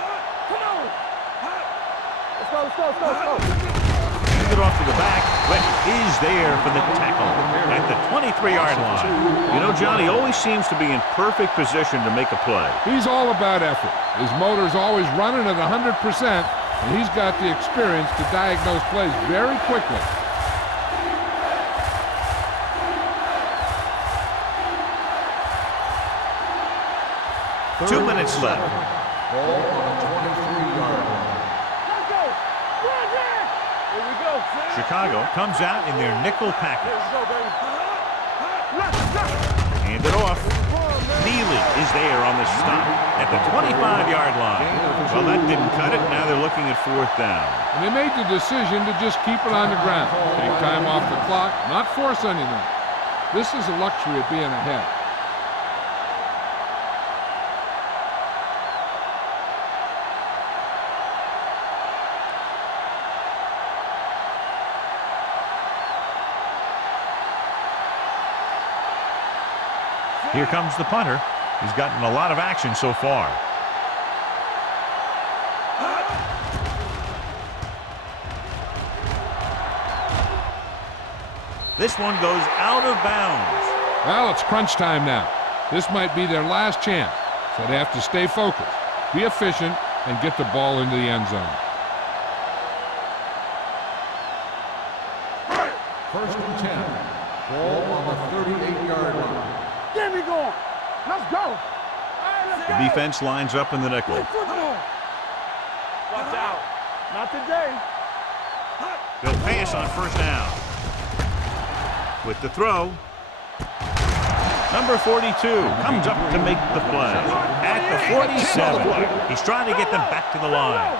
Come on. Let's go, let's go, let's go, let's go. Hand it off to the back. Witt is there for the tackle at the 23-yard line. You know, John, he always seems to be in perfect position to make a play. He's all about effort. His motor's always running at 100%. And he's got the experience to diagnose plays very quickly. Two minutes left. Ball on the 23-yard line. Let's go. Run there. Here we go. Chicago comes out in their nickel package. Let's go, baby. Let's go. Hand it off. Neely is there on the stop at the 25-yard line. Well, that didn't cut it. Now they're looking at 4th down. And they made the decision to just keep it on the ground. Take time off the clock, not force anything. This is a luxury of being ahead. Here comes the punter. He's gotten a lot of action so far. This one goes out of bounds. Well, it's crunch time now. This might be their last chance, so they have to stay focused, be efficient, and get the ball into the end zone. First and 10. Ball on the 38-yard line. Get me going. Let's go. All right, let's The go. defense lines up in the nickel. Play football. Watch out. Not today. They'll pass on 1st down. With the throw. Number 42 comes up to make the play. At the 47. He's trying to get them back to the line.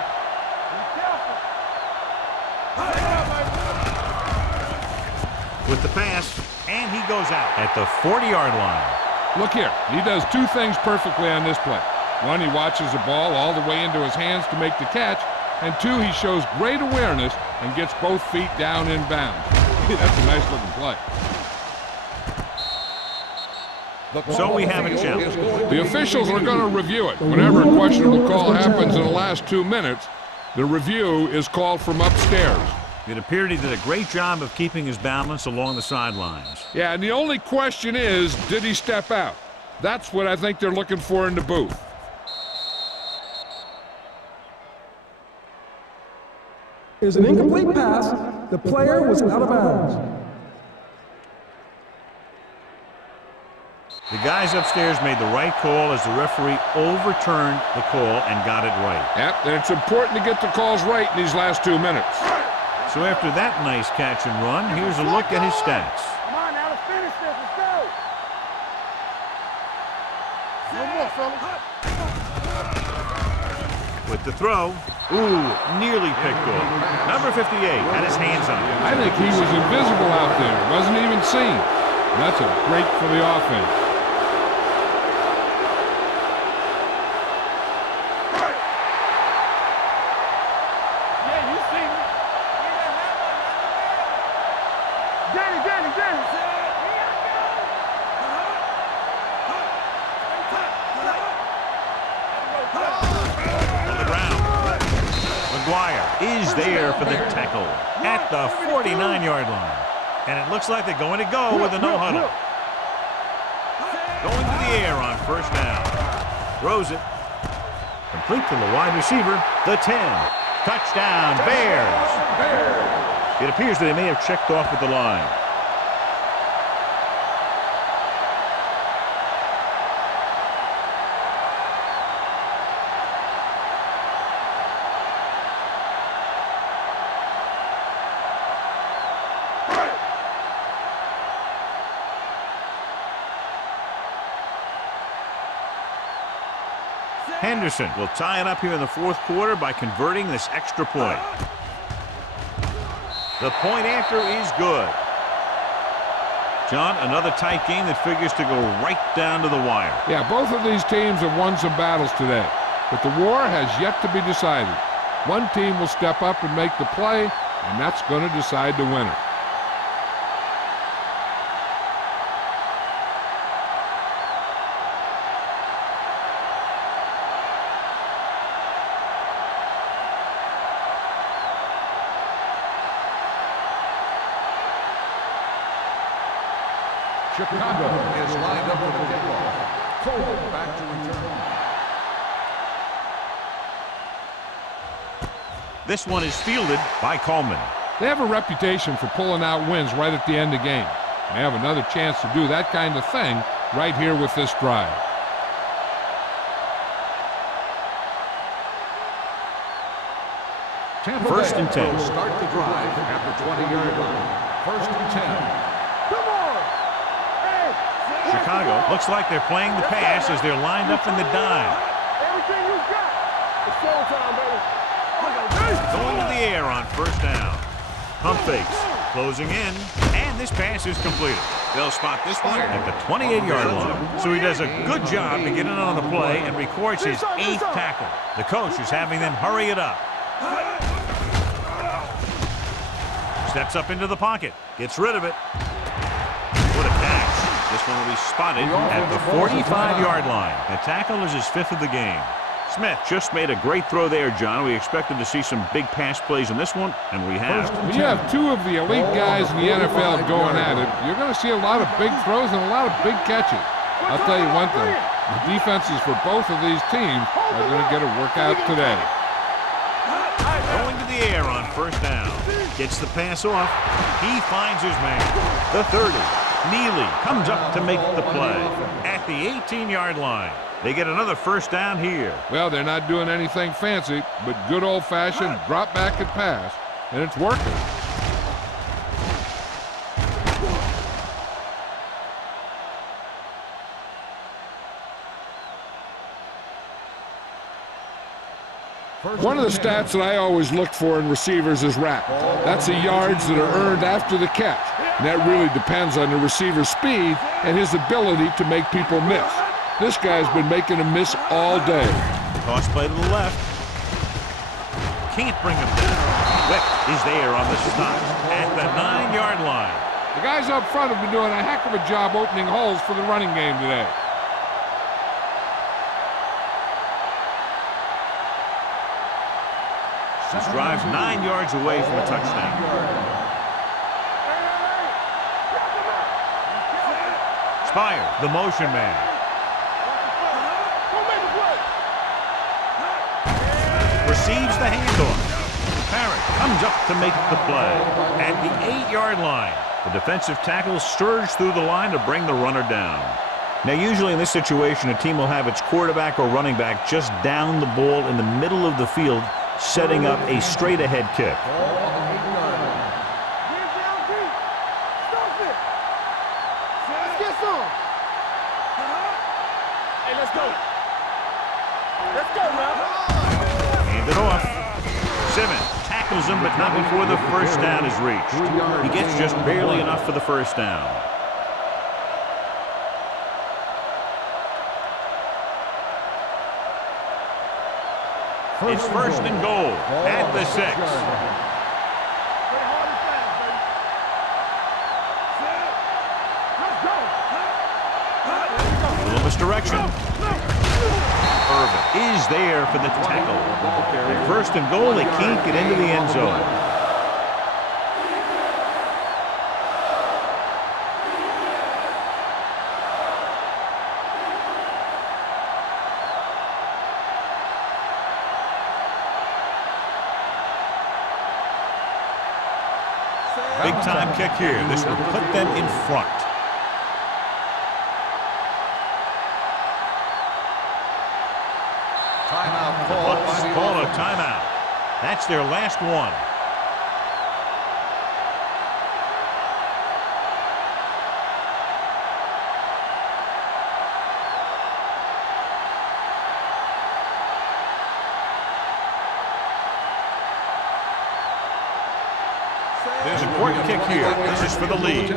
With the pass, and he goes out at the 40-yard line. Look here, he does 2 things perfectly on this play. 1, he watches the ball all the way into his hands to make the catch, and 2, he shows great awareness and gets both feet down in bounds. That's a nice looking play. So we have a challenge. The officials are going to review it. Whenever a questionable call happens in the last 2 minutes, the review is called from upstairs. It appeared he did a great job of keeping his balance along the sidelines. Yeah, and the only question is, did he step out? That's what I think they're looking for in the booth. Is an incomplete pass. The player was out of bounds. The guys upstairs made the right call as the referee overturned the call and got it right. Yep, and it's important to get the calls right in these last 2 minutes. So after that nice catch and run, here's a look at his stats. Come on now, let's finish this. Let's go. No more, fellas. With the throw, nearly picked off. Number 58 had his hands on it. I think he was invisible out there. Wasn't even seen. That's a break for the offense. Yeah, you see me. Danny. On the ground. McGuire is there for the tackle at the 49-yard line. And it looks like they're going to go with a no-huddle. Going to the air on first down. Throws it. Complete to the wide receiver, the 10. Touchdown, Bears. It appears that he may have checked off at the line. Henderson will tie it up here in the fourth quarter by converting this extra point. The point after is good. John, another tight game that figures to go right down to the wire. Yeah, both of these teams have won some battles today, but the war has yet to be decided. One team will step up and make the play, and that's going to decide the winner. Chicago is lined up for the kickoff. Cole back to return. This one is fielded by Coleman. They have a reputation for pulling out wins right at the end of the game. They have another chance to do that kind of thing right here with this drive. First and 10. Will start the drive at the 20-yard line. First and 10. Chicago looks like they're playing the pass as they're lined up in the dime. Everything you got. It's showtime, baby. Going to the air on first down. Pump fakes. Closing in. And this pass is completed. They'll spot this one at the 28-yard line. So he does a good job to get in on the play and records his 8th tackle. The coach is having them hurry it up. Steps up into the pocket. Gets rid of it. What a catch. This one will be spotted at the 45-yard line. The tackle is his 5th of the game. Smith just made a great throw there, John. We expected to see some big pass plays in this one, and we have. When you have two of the elite guys in the NFL going at it, you're going to see a lot of big throws and a lot of big catches. I'll tell you one thing. The defenses for both of these teams are going to get a workout today. Going to the air on first down. Gets the pass off. He finds his man. The 30. Neely comes up to make the play at the 18-yard line. They get another first down here. Well, they're not doing anything fancy, but good old-fashioned drop back and pass, and it's working. One of the stats that I always look for in receivers is RAP. That's the yards that are earned after the catch. And that really depends on the receiver's speed and his ability to make people miss. This guy's been making them miss all day. Toss play to the left. Can't bring him down. Wick is there on the stop at the 9-yard line. The guys up front have been doing a heck of a job opening holes for the running game today. This drive's 9 yards away from a touchdown. Spire, the motion man. Receives the handoff. Parrott comes up to make the play at the 8-yard line. The defensive tackle surged through the line to bring the runner down. Now, usually in this situation, a team will have its quarterback or running back just down the ball in the middle of the field, setting up a straight-ahead kick. Hey, let's go. Let's go, man. Hand it off. Simmons tackles him, but not before the first down is reached. He gets just barely enough for the first down. It's first and goal at the 6. A little misdirection. Irvin is there for the tackle. And first and goal, they can't get into the end zone. Big-time kick here. This will put them in front. Timeout The called Bucks by the call a offense. timeout. That's their last one. There's an important kick here. This is for the lead.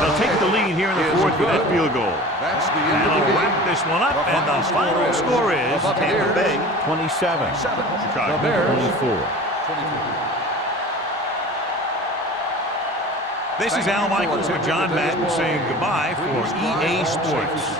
They'll take the lead here in the fourth with that field goal. That's the end And of the they'll game. wrap this one up, and the final score is Tampa Bay 27, Chicago 24. This is Al Michaels with John Madden saying goodbye for EA Sports.